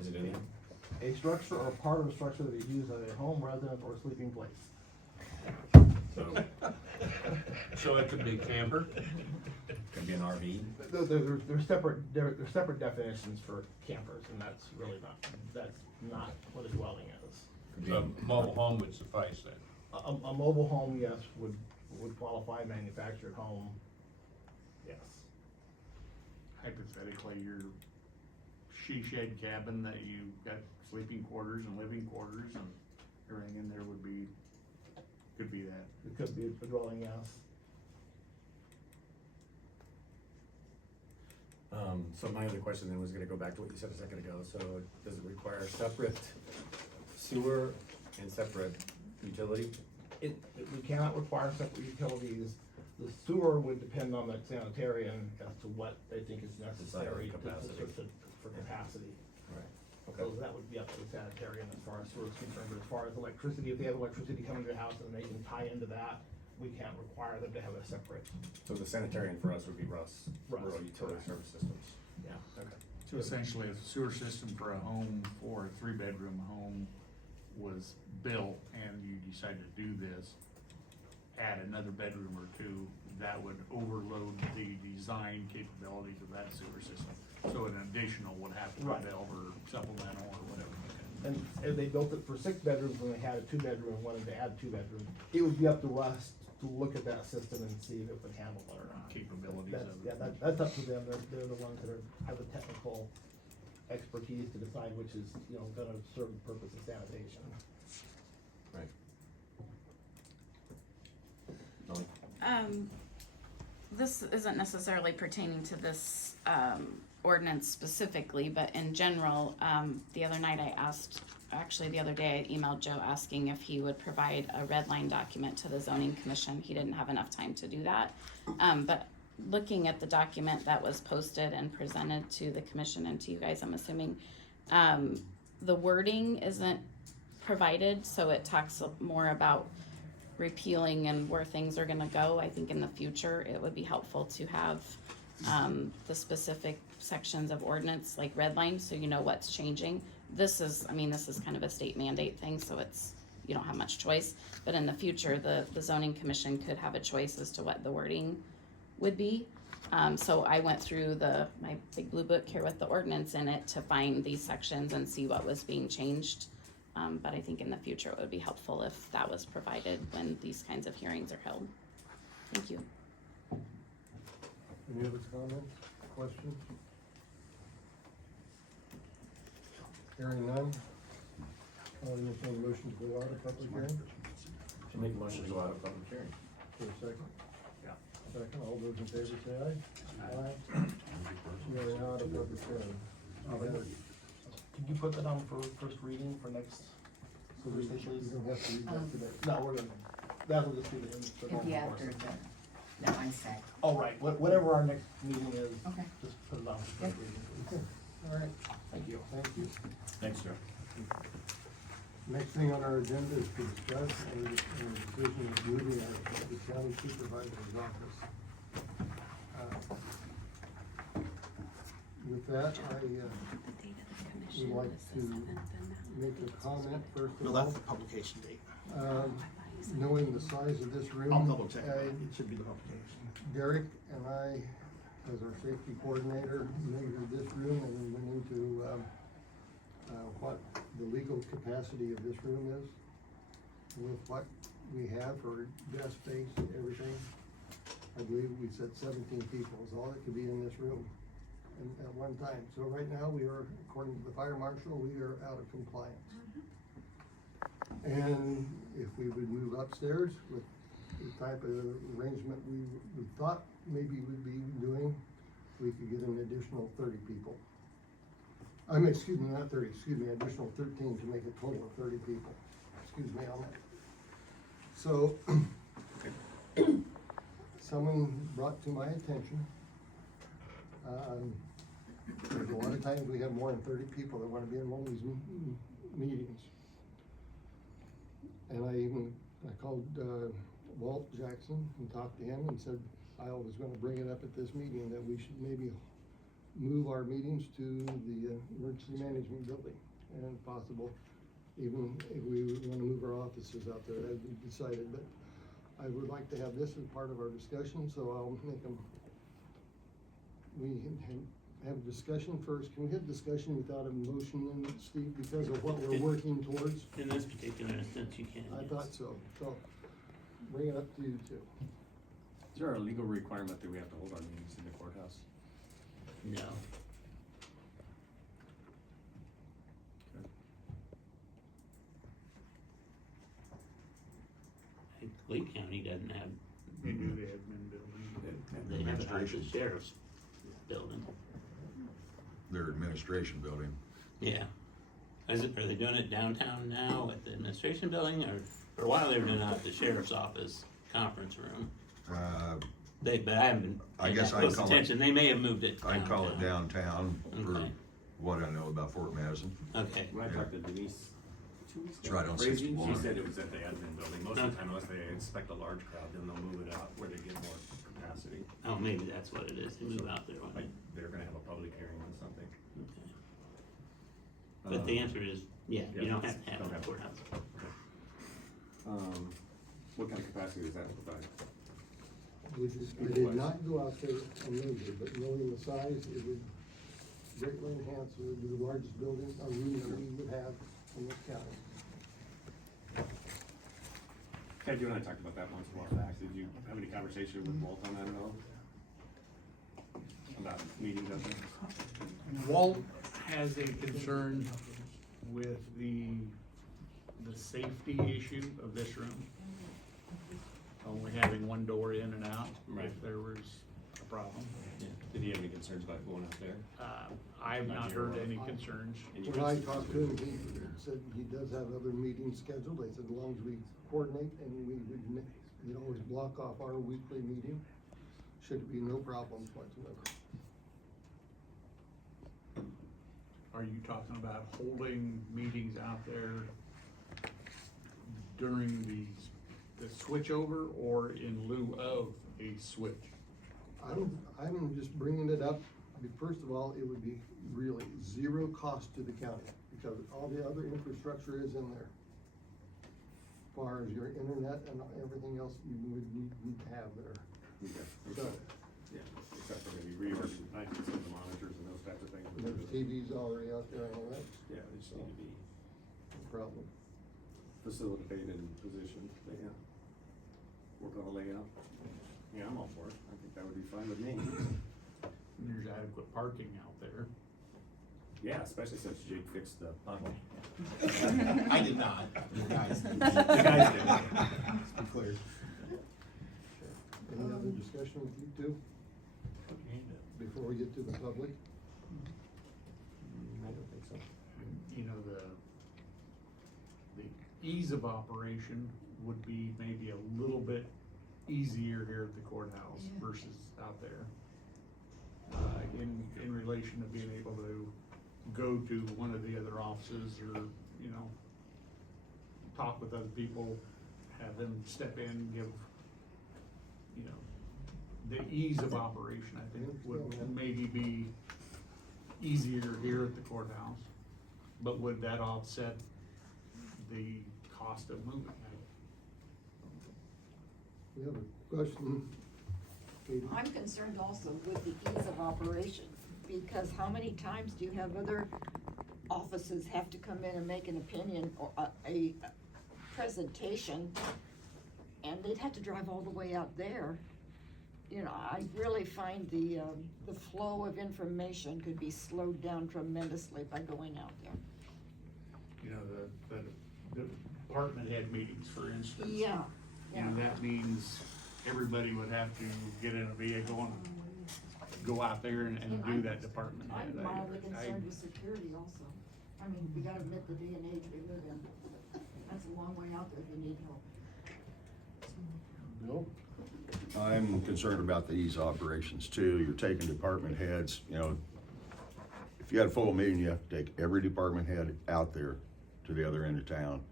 Is it in there? A structure or part of a structure that is used as a home, residence, or sleeping place. So it could be a camper? Could be an RV? They're separate definitions for campers, and that's not what a dwelling is. So a mobile home would suffice then? A mobile home, yes, would qualify. Manufactured home, yes. Hypothetically, your she shed cabin that you got sleeping quarters and living quarters and everything in there could be that. It could be a dwelling, yes. So my other question then was gonna go back to what you said a second ago. So does it require separate sewer and separate utility? We cannot require separate utilities. The sewer would depend on the sanitarian as to what they think is necessary for capacity. Right. So that would be up to the sanitarian as far as sewer is concerned. But as far as electricity, if they have electricity coming to the house and they can tie into that, we can't require them to have a separate. So the sanitarian for us would be Rural Utility Service Systems. Yeah. Okay. So essentially, if a sewer system for a home, for a 3-bedroom home was built and you decided to do this, add another bedroom or 2, that would overload the design capabilities of that sewer system. So an additional would have to be built or supplemental or whatever. And if they built it for 6 bedrooms and they had a 2-bedroom and wanted to add 2 bedrooms, it would be up to us to look at that system and see if it would handle it or not. Capabilities That's, of it. yeah, that's up to them, they're the ones that have the technical expertise to decide which is, you know, gonna serve the purpose of sanitation. Right. This isn't necessarily pertaining to this, ordinance specifically, but in general, the other night the other day I emailed Joe asking if he would provide a red line document to the zoning commission. He didn't have enough time to do that. But looking at the document that was posted and presented to the commission and to you guys, I'm assuming, the wording isn't provided, so it talks more about repealing and where things are gonna go. I think in the future, it would be helpful to have, the specific sections of ordinance, like redlined, so you know what's changing. This is kind of a state mandate thing, so you don't have much choice, but in the future, the zoning commission could have a choice as to what the wording would be. So I went through my big blue book here with the ordinance in it to find these sections and see what was being changed. But I think in the future, it would be helpful if that was provided when these kinds of hearings are held. Thank you. Any other comments, questions? Hearing none. I'll entertain a motion to go out of public hearing. To make a motion to go out of public hearing. For a second? Yeah. Second, all those in favor say aye. Aye. We are now out of public hearing. Can you put that on for first reading for next So we Thursday, please? don't have to read that today. No, we're gonna, that will just be the. It'd be after that I say. Oh, right, whatever our next meeting is, Okay. just put it on for first reading. Okay. All right, Thank you. thank you. Thanks, Joe. Next thing on our agenda is to discuss a decision of moving the county supervisor's office. With that, I would like to make a comment first No, of that's all. the publication date. Knowing the size of this room, I'll double check it, it should be the publication. Derek and I, as our safety coordinator, measured this room and went into what the legal capacity of this room is with what we have for desk space and everything. I believe we said 17 people is all that could be in this room at one time. So right now, we are, according to the fire marshal, we are out of compliance. And if we would move upstairs with the type of arrangement we thought maybe we'd be doing, we could get an additional 30 people. Excuse me, not 30, additional 13 to make a total of 30 people. Excuse me on that. So, someone brought to my attention, there's a lot of times we have more than 30 people that wanna be in one of these meetings. And I called, Walt Jackson and talked to him and said, I was gonna bring it up at this meeting that we should maybe move our meetings to the emergency management building, and if possible, even if we wanna move our offices out there, as we decided, but I would like to have this as part of our discussion, so I'll make them, we have a discussion first. Can we have discussion without a motion, Steve, because of what we're working towards? In this particular instance, you can. I yes. thought so, so bring it up to you two. Is there a legal requirement that we have to hold our meetings in the courthouse? No. I think Lee County doesn't have, They do the admin building. they have it at the sheriff's building. Their administration building. Yeah. Are they doing it downtown now at the administration building, or for a while they were doing it at the sheriff's office conference room? But I haven't been I paying guess that I'd close call attention. They may have moved it I'd call it downtown. downtown for Okay. what I know about Fort Madison. Okay. When I talked to Denise 2 weeks It's ago, right on Crazy, 61. she said it was at the admin building. Most of Okay. the time, unless they inspect a large crowd, then they'll move it out where they get more capacity. Oh, maybe that's what it is. They move out there one Like, day. they're gonna have a public hearing on something. Okay. But the answer is, yeah, you don't have to have don't it at have the courthouse. What kind of capacity does that provide? I did not go out there and measure, but knowing the size, it would greatly enhance, it would be the largest building, or room that we would have in this county. Ted, you and I talked about that once a while back. Did you have any conversation with Walt on that at all? About meetings out there? Walt has a concern with the safety issue of this room. Only having one door in and out, Right. if there was a problem. Yeah. Did he have any concerns about going out there? I have not heard any concerns. When I talked to him, he said he does have other meetings scheduled. I said, as long as we coordinate and we'd always block off our weekly meeting, should be no problems whatsoever. Are you talking about holding meetings out there during the switchover or in lieu of a switch? I'm just bringing it up. First of all, it would be really zero cost to the county because all the other infrastructure is in there. As far as your internet and everything else you would need to have there. Okay. So, Yeah, except for maybe reordering some of the monitors and those types of things. there's TVs already out there and all that. Yeah, they just need to be No problem. facilitated and positioned, but yeah. Work on a layout. Yeah, I'm all for it. I think that would be fine with me. There's adequate parking out there. Yeah, especially since Jake fixed the pothole. I did not. You guys did. The guys did. Let's be clear. Any other discussion with you two before we get to the public? I don't think so. You know, the ease of operation would be maybe a little bit easier here at the courthouse versus out there. In relation to being able to go to one of the other offices or, you know, talk with other people, have them step in, give, you know, the ease of operation, I think, would maybe be easier here at the courthouse. But would that offset the cost of moving? We have a question. Katie? I'm concerned also with the ease of operation, because how many times do you have other offices have to come in and make an opinion or a presentation, and they'd have to drive all the way out there? You know, I really find the flow of information could be slowed down tremendously by going out there. You know, the department head meetings, for instance. Yeah, yeah. And that means everybody would have to get in a vehicle and go out there and do that department head. I'm mildly concerned with security also. I mean, we gotta admit the day and age we live in. That's a long way out there if you need help. Bill? I'm concerned about the ease of operations too. You're taking department heads, you know, if you had a full meeting, you have to take every department head out there to the other end of town.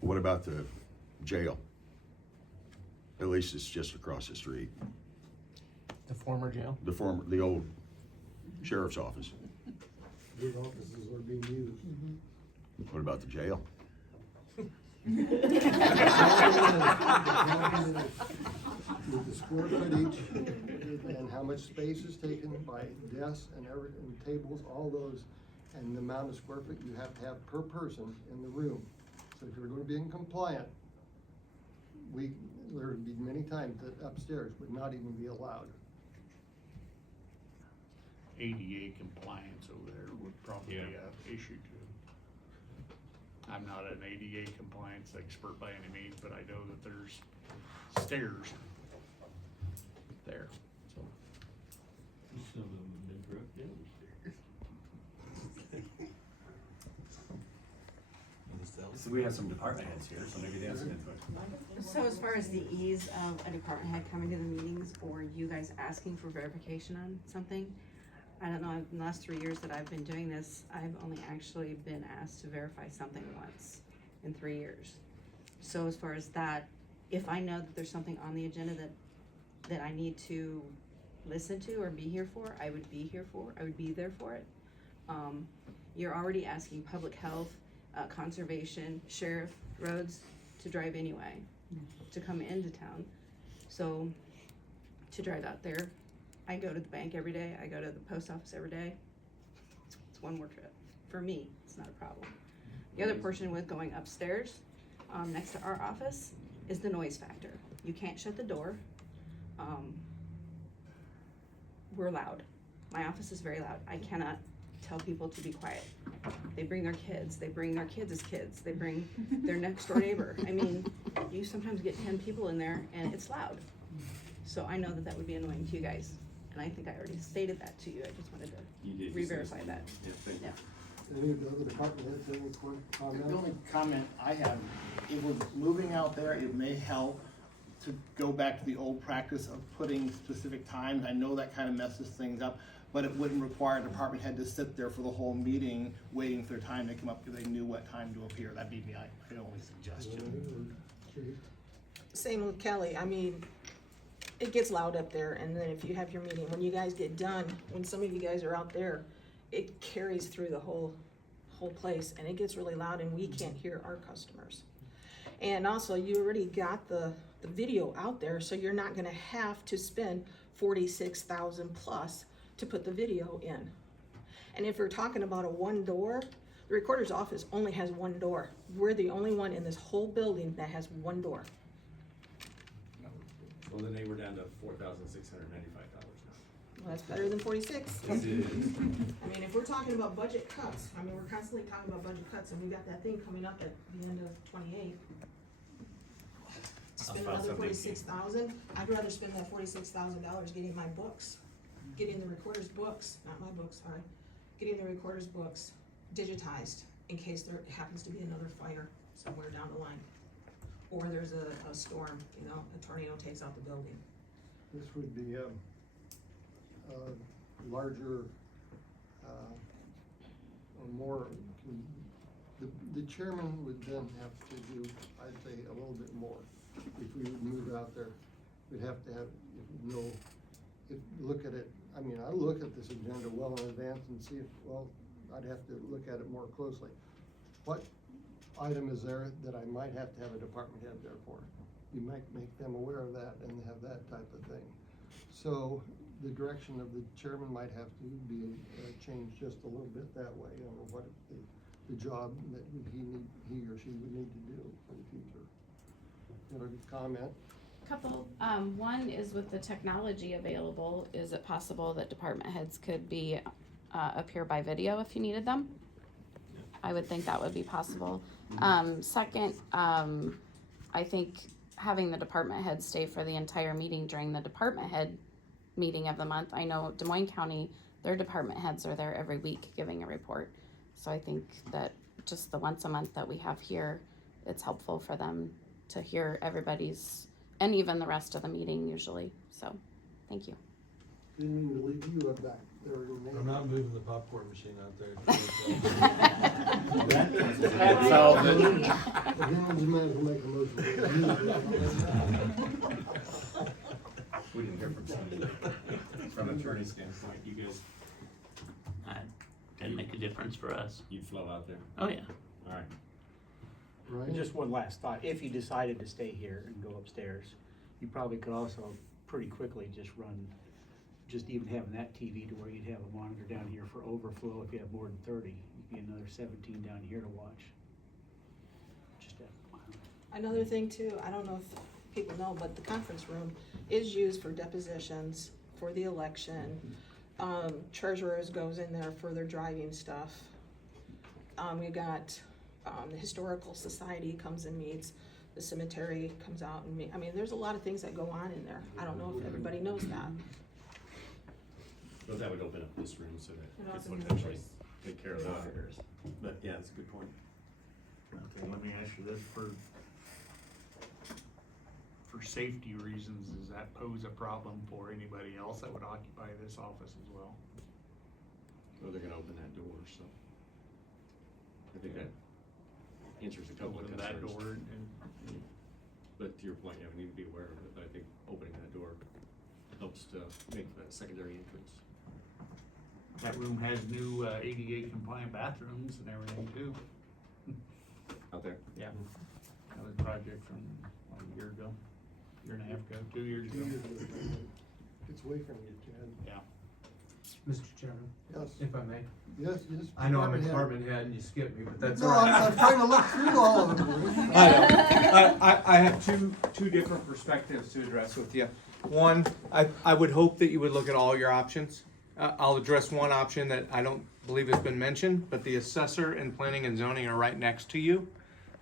What about the jail? At least it's just across the street. The former jail? The old sheriff's office. Those offices are being used. What about the jail? With the square footage and how much space is taken by desks and tables, all those, and the amount of square foot you have to have per person in the room. So if you're gonna be in compliant, there would be many times that upstairs would not even be allowed. ADA compliance over there would probably be an issue too. I'm not an ADA compliance expert by any means, but I know that there's stairs there, so. Some of them have been broke down So we have some department heads here, so maybe they have some input. So as far as the ease of a department head coming to the meetings or you guys asking for verification on something, I don't know, in the last 3 years that I've been doing this, I've only actually been asked to verify something once in 3 years. So as far as that, if I know that there's something on the agenda that I need to listen to or be here for, I would be there for it. You're already asking public health, conservation, sheriff, roads to drive anyway, to come into town. So to drive out there, I go to the bank every day, I go to the post office every day. It's one more trip. For me, it's not a problem. The other portion with going upstairs, next to our office, is the noise factor. You can't shut the door. We're loud. My office is very loud. I cannot tell people to be quiet. They bring their kids, they bring their kids as kids, they bring their next door neighbor. I mean, you sometimes get 10 people in there and it's loud. So I know that that would be annoying to you guys. And I think I already stated that to you. I just wanted You did, to you said re-verify so. that. Yeah, thank you. Yeah. Any of the other department heads, any quick comment? The only comment I have, it was moving out there, it may help to go back to the old practice of putting specific times. I know that kind of messes things up, but it wouldn't require a department head to sit there for the whole meeting, waiting for their time to come up because they knew what time to appear. That'd be my only suggestion. Same with Kelly. I mean, it gets loud up there, and then if you have your meeting, when you guys get done, when some of you guys are out there, it carries through the whole place, and it gets really loud, and we can't hear our customers. And also, you already got the video out there, so you're not gonna have to spend $46,000 plus to put the video in. And if we're talking about a one door, the recorder's office only has one door. We're the only one in this whole building that has one door. Well, then they were down to $4,695 now. Well, that's better than 46. Yes, it is. I mean, if we're talking about budget cuts, I mean, we're constantly talking about budget cuts, and we got that thing coming up at the end of 28. To spend another 46,000, I'd rather spend that $46,000 getting my books, getting the recorder's books, not my books, sorry, getting the recorder's books digitized in case there happens to be another fire somewhere down the line. Or there's a storm, you know, a tornado takes out the building. This would be a larger, or more, the chairman would then have to do, I'd say, a little bit more. If we would move out there, we'd have to have, look at it, I mean, I look at this agenda well in advance and see if, well, I'd have to look at it more closely. What item is there that I might have to have a department head there for? You might make them aware of that and have that type of thing. So the direction of the chairman might have to be changed just a little bit that way, on what the job that he or she would need to do for the future. You know, comment? Couple, one is with the technology available, is it possible that department heads could be, appear by video if you needed them? I would think that would be possible. Second, I think having the department head stay for the entire meeting during the department head meeting of the month. I know Des Moines County, their department heads are there every week giving a report. So I think that just the once a month that we have here, it's helpful for them to hear everybody's, and even the rest of the meeting usually. So, thank you. Didn't mean to leave you up back there. I'm not moving the popcorn machine out there. That's all. Then you might as well make a motion. We didn't hear from somebody. From an attorney standpoint, you guys, Didn't make a difference for us. you'd flow out there? Oh, yeah. All right. Right? Just one last thought, if you decided to stay here and go upstairs, you probably could also pretty quickly just even having that TV to where you'd have a monitor down here for overflow. If you have more than 30, you'd be another 17 down here to watch. Just Another thing too, I don't know if people know, but the conference room is used for depositions, for the election. Treasurers goes in there for their driving stuff. We've got, the Historical Society comes and meets, the cemetery comes out and I mean, there's a lot of things that go on in there. I don't know if everybody knows that. Well, that would open up this room so that It kids also would actually moves. take care of the auditors. But yeah, that's a good point. Okay, let me ask you this, for safety reasons, does that pose a problem for anybody else that would occupy this office as well? Well, they're gonna open that door, so. I think that answers a couple of Open concerns. that door and But to your point, yeah, we need to be aware of it, but I think opening that door helps to make that secondary entrance. that room has new ADA compliant bathrooms and everything too. Out there? Yeah. That was a project from like a year ago, year and a half ago, 2 years ago. It's away from you, Chad. Yeah. Mr. Chairman, Yes, if I may. yes, yes. I know I'm a head. department head and you skipped me, but that's No, all right. I'm trying to look through all of them. I have two different perspectives to address with you. One, I would hope that you would look at all your options. I'll address one option that I don't believe has been mentioned, but the assessor and planning and zoning are right next to you.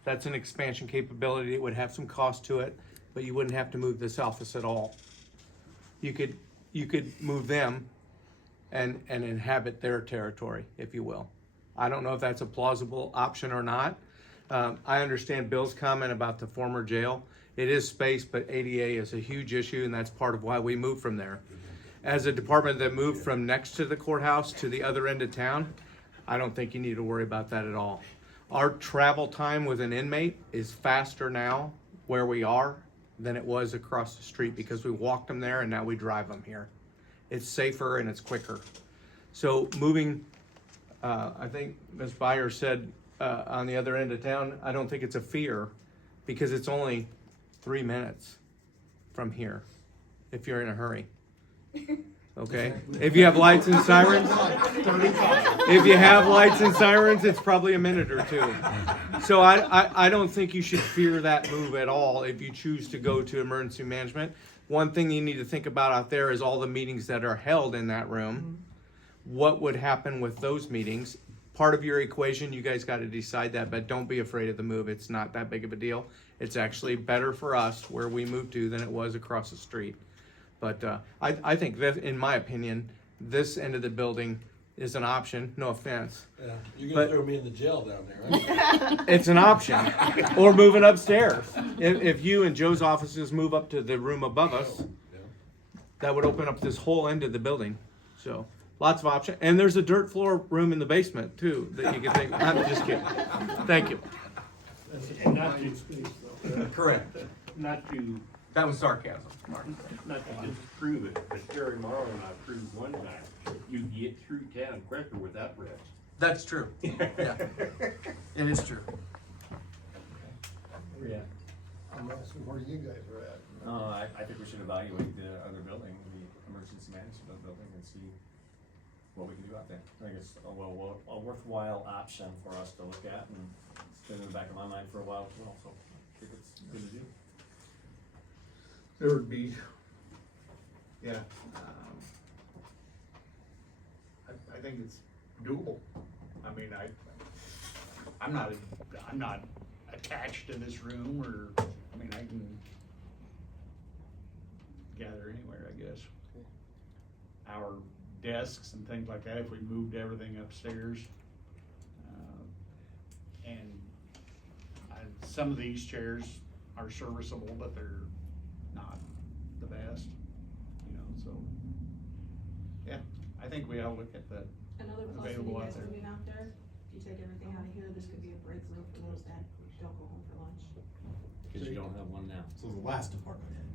That's an expansion capability. It would have some cost to it, but you wouldn't have to move this office at all. You could move them and inhabit their territory, if you will. I don't know if that's a plausible option or not. I understand Bill's comment about the former jail. It is space, but ADA is a huge issue, and that's part of why we moved from there. As a department that moved from next to the courthouse to the other end of town, I don't think you need to worry about that at all. Our travel time with an inmate is faster now where we are than it was across the street because we walked them there and now we drive them here. It's safer and it's quicker. So moving, I think Ms. Byer said on the other end of town, I don't think it's a fear because it's only 3 minutes from here if you're in a hurry. Okay? If you have lights and sirens, it's probably a minute or two. So I don't think you should fear that move at all if you choose to go to emergency management. One thing you need to think about out there is all the meetings that are held in that room. What would happen with those meetings? Part of your equation, you guys got to decide that, but don't be afraid of the move. It's not that big of a deal. It's actually better for us where we moved to than it was across the street. But I think that, in my opinion, this end of the building is an option. No offense. Yeah, you're gonna throw me in the jail down there, right? It's an option. Or moving upstairs. If you and Joe's offices move up to the room above us, that would open up this whole end of the building. So lots of options. And there's a dirt floor room in the basement too that you can think. I'm just kidding. Thank you. And not to, Correct. not to, That was sarcasm. Not to disprove it, but Terry Morrow and I proved one time, you get through town quicker without rest. That's true. Yeah. It is true. Yeah. I'm asking where you guys are at. I think we should evaluate the other building, the emergency management building, and see what we can do out there. I think it's a worthwhile option for us to look at, and it's been in the back of my mind for a while as well, so I think it's good to do. there would be, yeah. I think it's doable. I mean, I'm not attached to this room, or, I mean, I can gather anywhere, I guess. Our desks and things like that, if we moved everything upstairs. And some of these chairs are serviceable, but they're not the best, you know, so. Yeah, I think we ought to look at the Another plus when available you out guys there. moving out there, if you take everything out of here, this could be a break room for those that don't go home for lunch. Cause you don't have one now. So the last department head,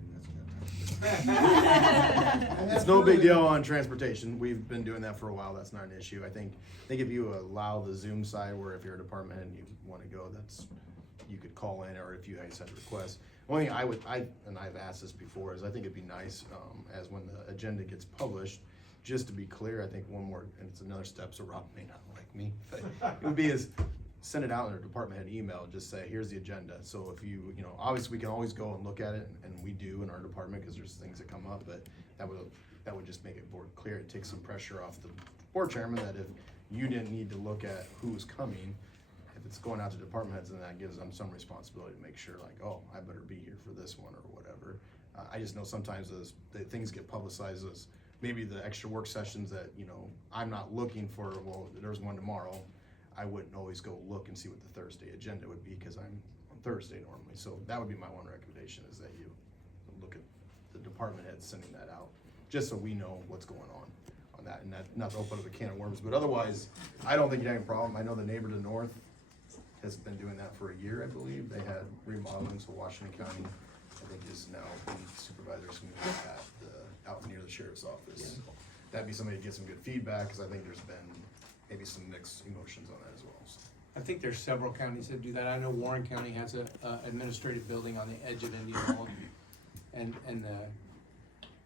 It's no big deal on transportation. We've been doing that for a while. That's not an issue. I think if you allow the Zoom side where if you're a department head and you want to go, you could call in, or if you guys had requests. Only thing and I've asked this before, is I think it'd be nice, as when the agenda gets published, just to be clear, I think one more, and it's another step, so Rob may not like me, but it would be send it out in a department head email, just say, here's the agenda. So if you know, obviously we can always go and look at it, and we do in our department, because there's things that come up, but that would just make it more clear. It takes some pressure off the board chairman, that if you didn't need to look at who's coming, if it's going out to department heads, then that gives them some responsibility to make sure, like, oh, I better be here for this one or whatever. I just know sometimes the things get publicized as maybe the extra work sessions that, you know, I'm not looking for, well, there's one tomorrow. I wouldn't always go look and see what the Thursday agenda would be, because I'm on Thursday normally. So that would be my one recommendation, is that you look at the department heads sending that out, just so we know what's going on that, and not to open up a can of worms. But otherwise, I don't think you'd have any problem. I know the neighbor to the north has been doing that for a year, I believe. They had remodeling, so Washington County, I think, is now the supervisors moving at out near the sheriff's office. That'd be somebody to get some good feedback, because I think there's been maybe some mixed emotions on that as well. So. I think there's several counties that do that. I know Warren County has a administrative building on the edge of Indianola, and the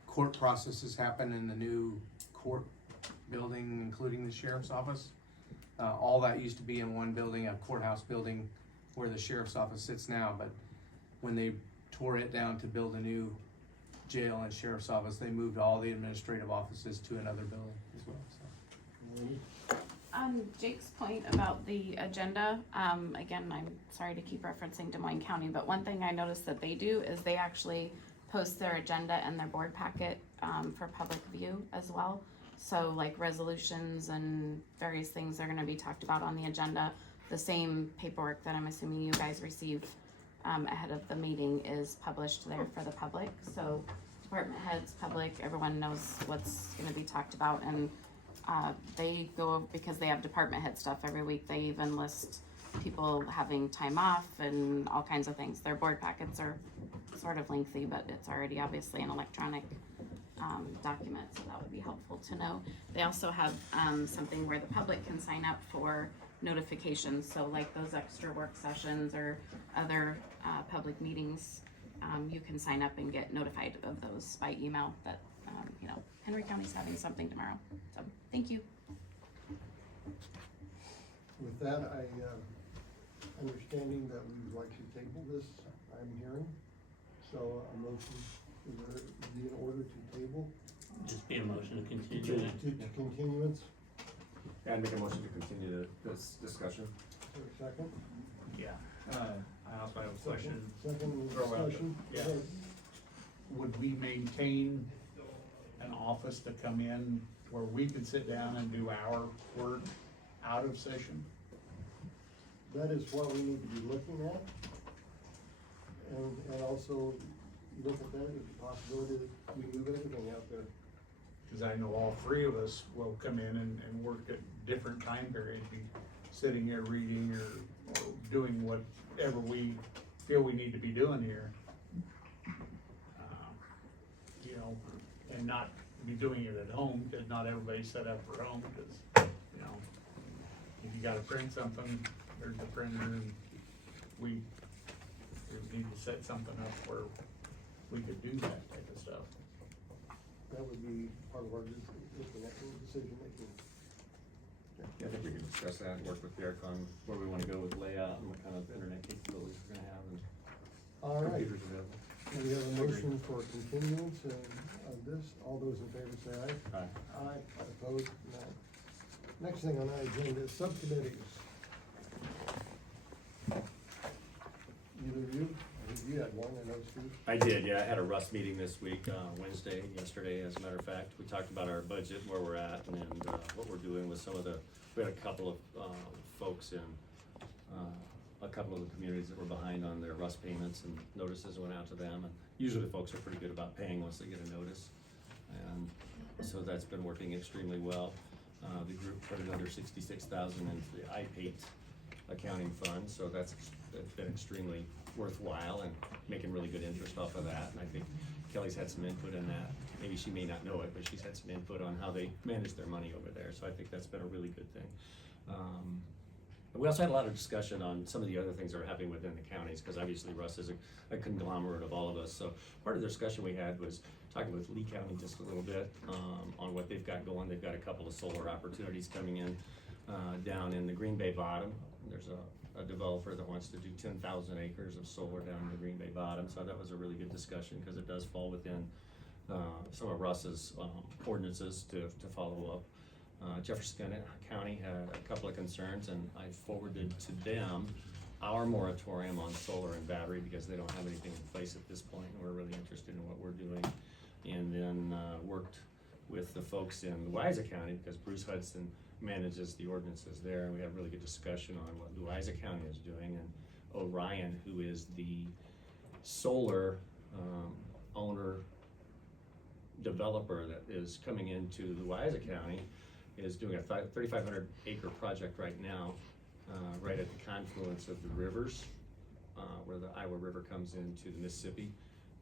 court processes happen in the new court building, including the sheriff's office. All that used to be in one building, a courthouse building where the sheriff's office sits now, but when they tore it down to build a new jail and sheriff's office, they moved all the administrative offices to another building as well, so. Jake's point about the agenda, again, I'm sorry to keep referencing Des Moines County, but one thing I noticed that they do is they actually post their agenda and their board packet, for public view as well. So like resolutions and various things that are gonna be talked about on the agenda, the same paperwork that I'm assuming you guys receive, ahead of the meeting is published there for the public. So department heads, public, everyone knows what's gonna be talked about, and they go, because they have department head stuff every week, they even list people having time off and all kinds of things. Their board packets are sort of lengthy, but it's already obviously an electronic document, so that would be helpful to know. They also have something where the public can sign up for notifications, so like those extra work sessions or other public meetings, you can sign up and get notified of those by email that, Henry County's having something tomorrow. So, thank you. With that, understanding that we would like to table this, I'm hearing. So a motion, is there be in order to table? Just be a motion to continue it. To continuance, Yeah, I'd make a motion to continue this discussion. for a second? Yeah, I also have a question. Second Throw out the- discussion? Yeah. Would we maintain an office to come in where we could sit down and do our work out of session? That is what we need to be looking at. And also look at that as a possibility that we move everything out there. Cause I know all three of us will come in and work at different time periods, be sitting here reading or doing whatever we feel we need to be doing here. And not be doing it at home, cause not everybody's set up for home, cause, if you gotta print something, there's the printer, and we need to set something up where we could do that type of stuff. That would be part of our decision making. Yeah, I think we can discuss that and work with Derek on where we wanna go with layout and what kind of internet capabilities we're gonna have and All right, computers available. we have a motion for continuance of this. All those in favor say aye. Aye. Aye, opposed, no. Next thing on our agenda is subcommittees. Either of you, I think you had one, I know Steve. I did, yeah, I had a Russ meeting this week, Wednesday, yesterday, as a matter of fact. We talked about our budget, where we're at, and what we're doing with some of we had a couple of, folks in, a couple of the communities that were behind on their Russ payments, and notices went out to them, and usually the folks are pretty good about paying once they get a notice. And so that's been working extremely well. The group put another $66,000 into the IPATE accounting fund, so that's been extremely worthwhile and making really good interest off of that. And I think Kelly's had some input in that. Maybe she may not know it, but she's had some input on how they manage their money over there. So I think that's been a really good thing. We also had a lot of discussion on some of the other things that are happening within the counties, because obviously Russ is a conglomerate of all of us. So part of the discussion we had was talking with Lee County just a little bit on what they've got going. They've got a couple of solar opportunities coming in down in the Green Bay Bottom. There's a developer that wants to do 10,000 acres of solar down in the Green Bay Bottom. So that was a really good discussion, because it does fall within some of Russ's ordinances to follow up. Jefferson County had a couple of concerns, and I forwarded to them our moratorium on solar and battery, because they don't have anything in place at this point, and we're really interested in what we're doing. And then worked with the folks in Louisa County, because Bruce Hudson manages the ordinances there, and we had a really good discussion on what Louisa County is doing. And Orion, who is the solar owner developer that is coming into Louisa County, is doing a 3,500 acre project right now, right at the confluence of the rivers, where the Iowa River comes into the Mississippi.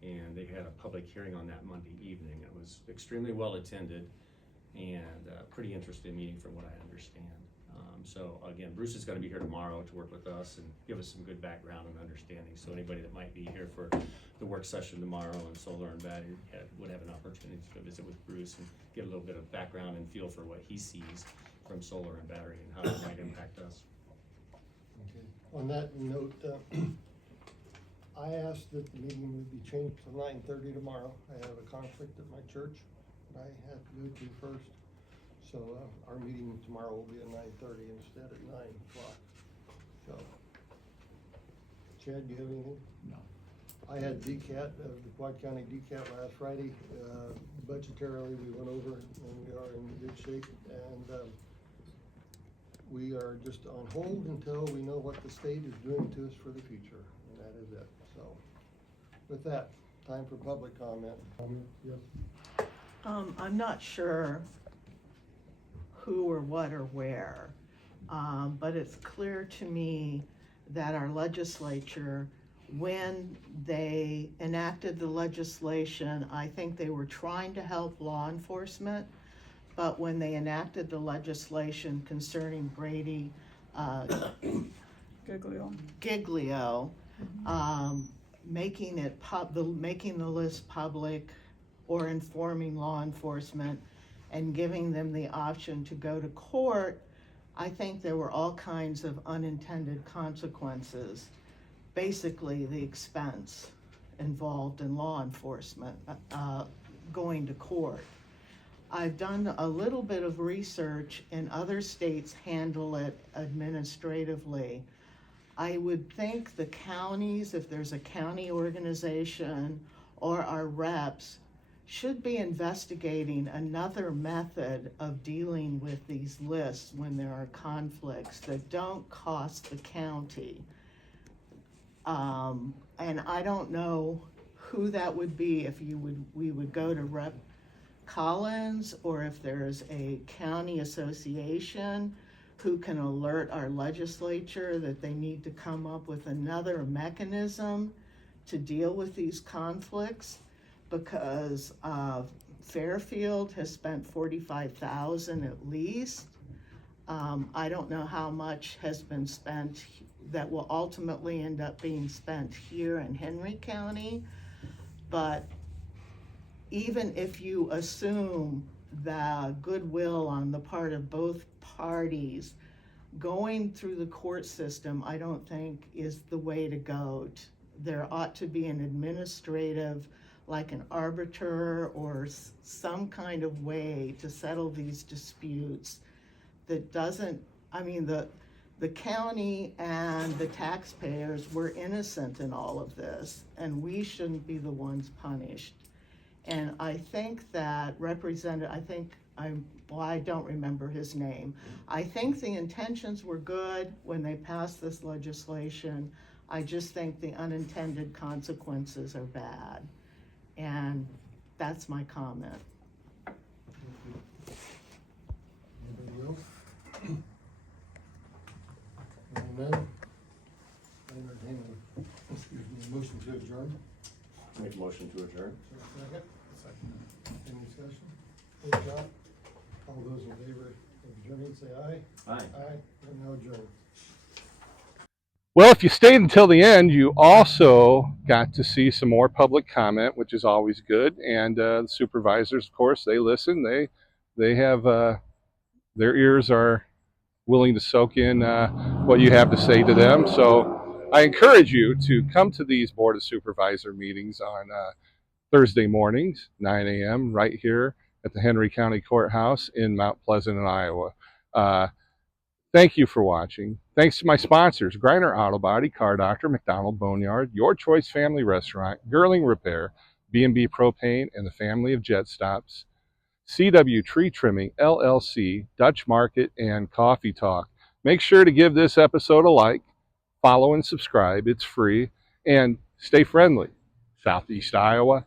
And they had a public hearing on that Monday evening. It was extremely well attended and a pretty interesting meeting from what I understand. So again, Bruce is gonna be here tomorrow to work with us and give us some good background and understanding. So anybody that might be here for the work session tomorrow on solar and battery would have an opportunity to visit with Bruce and get a little bit of background and feel for what he sees from solar and battery and how it might impact us. Okay. On that note, I asked that the meeting would be changed to 9:30 tomorrow. I have a conflict at my church that I have to go to first. So our meeting tomorrow will be at 9:30 instead of 9 o'clock. So, Chad, do you have anything? No. I had DCAT, the Quad County DCAT last Friday. Budgetarily, we went over and we are in good shape. And we are just on hold until we know what the state is doing to us for the future. And that is it. So, with that, time for public comment. Yes. I'm not sure who or what or where, but it's clear to me that our legislature, when they enacted the legislation, I think they were trying to help law enforcement, but when they enacted the legislation concerning Brady Giglio, making the list public or informing law enforcement and giving them the option to go to court, I think there were all kinds of unintended consequences. Basically, the expense involved in law enforcement going to court. I've done a little bit of research, and other states handle it administratively. I would think the counties, if there's a county organization or our reps, should be investigating another method of dealing with these lists when there are conflicts that don't cost the county. And I don't know who that would be, if we would go to Rep Collins, or if there's a county association who can alert our legislature that they need to come up with another mechanism to deal with these conflicts. Because Fairfield has spent $45,000 at least. I don't know how much has been spent that will ultimately end up being spent here in Henry County. But even if you assume the goodwill on the part of both parties, going through the court system, I don't think is the way to go. There ought to be an administrative, like an arbiter or some kind of way to settle these disputes that doesn't, the county and the taxpayers were innocent in all of this, and we shouldn't be the ones punished. And I think that I don't remember his name. I think the intentions were good when they passed this legislation. I just think the unintended consequences are bad. And that's my comment. Anybody else? None? I entertain a motion to adjourn. Make a motion to adjourn. Second? Second. Any discussion? If not, all those in favor of adjourning, say aye. Aye. Aye, we're now adjourned. Well, if you stayed until the end, you also got to see some more public comment, which is always good. And the supervisors, of course, they listen. They have their ears are willing to soak in what you have to say to them. So I encourage you to come to these Board of Supervisor meetings on Thursday mornings, 9 a.m., right here at the Henry County Courthouse in Mount Pleasant, Iowa. Thank you for watching. Thanks to my sponsors, Griner Auto Body, Car Doctor, McDonald Boneyard, Your Choice Family Restaurant, Girling Repair, B&B Propane, and the family of Jet Stops, CW Tree Trimming, LLC, Dutch Market, and Coffee Talk. Make sure to give this episode a like, follow and subscribe. It's free. And stay friendly. Southeast Iowa,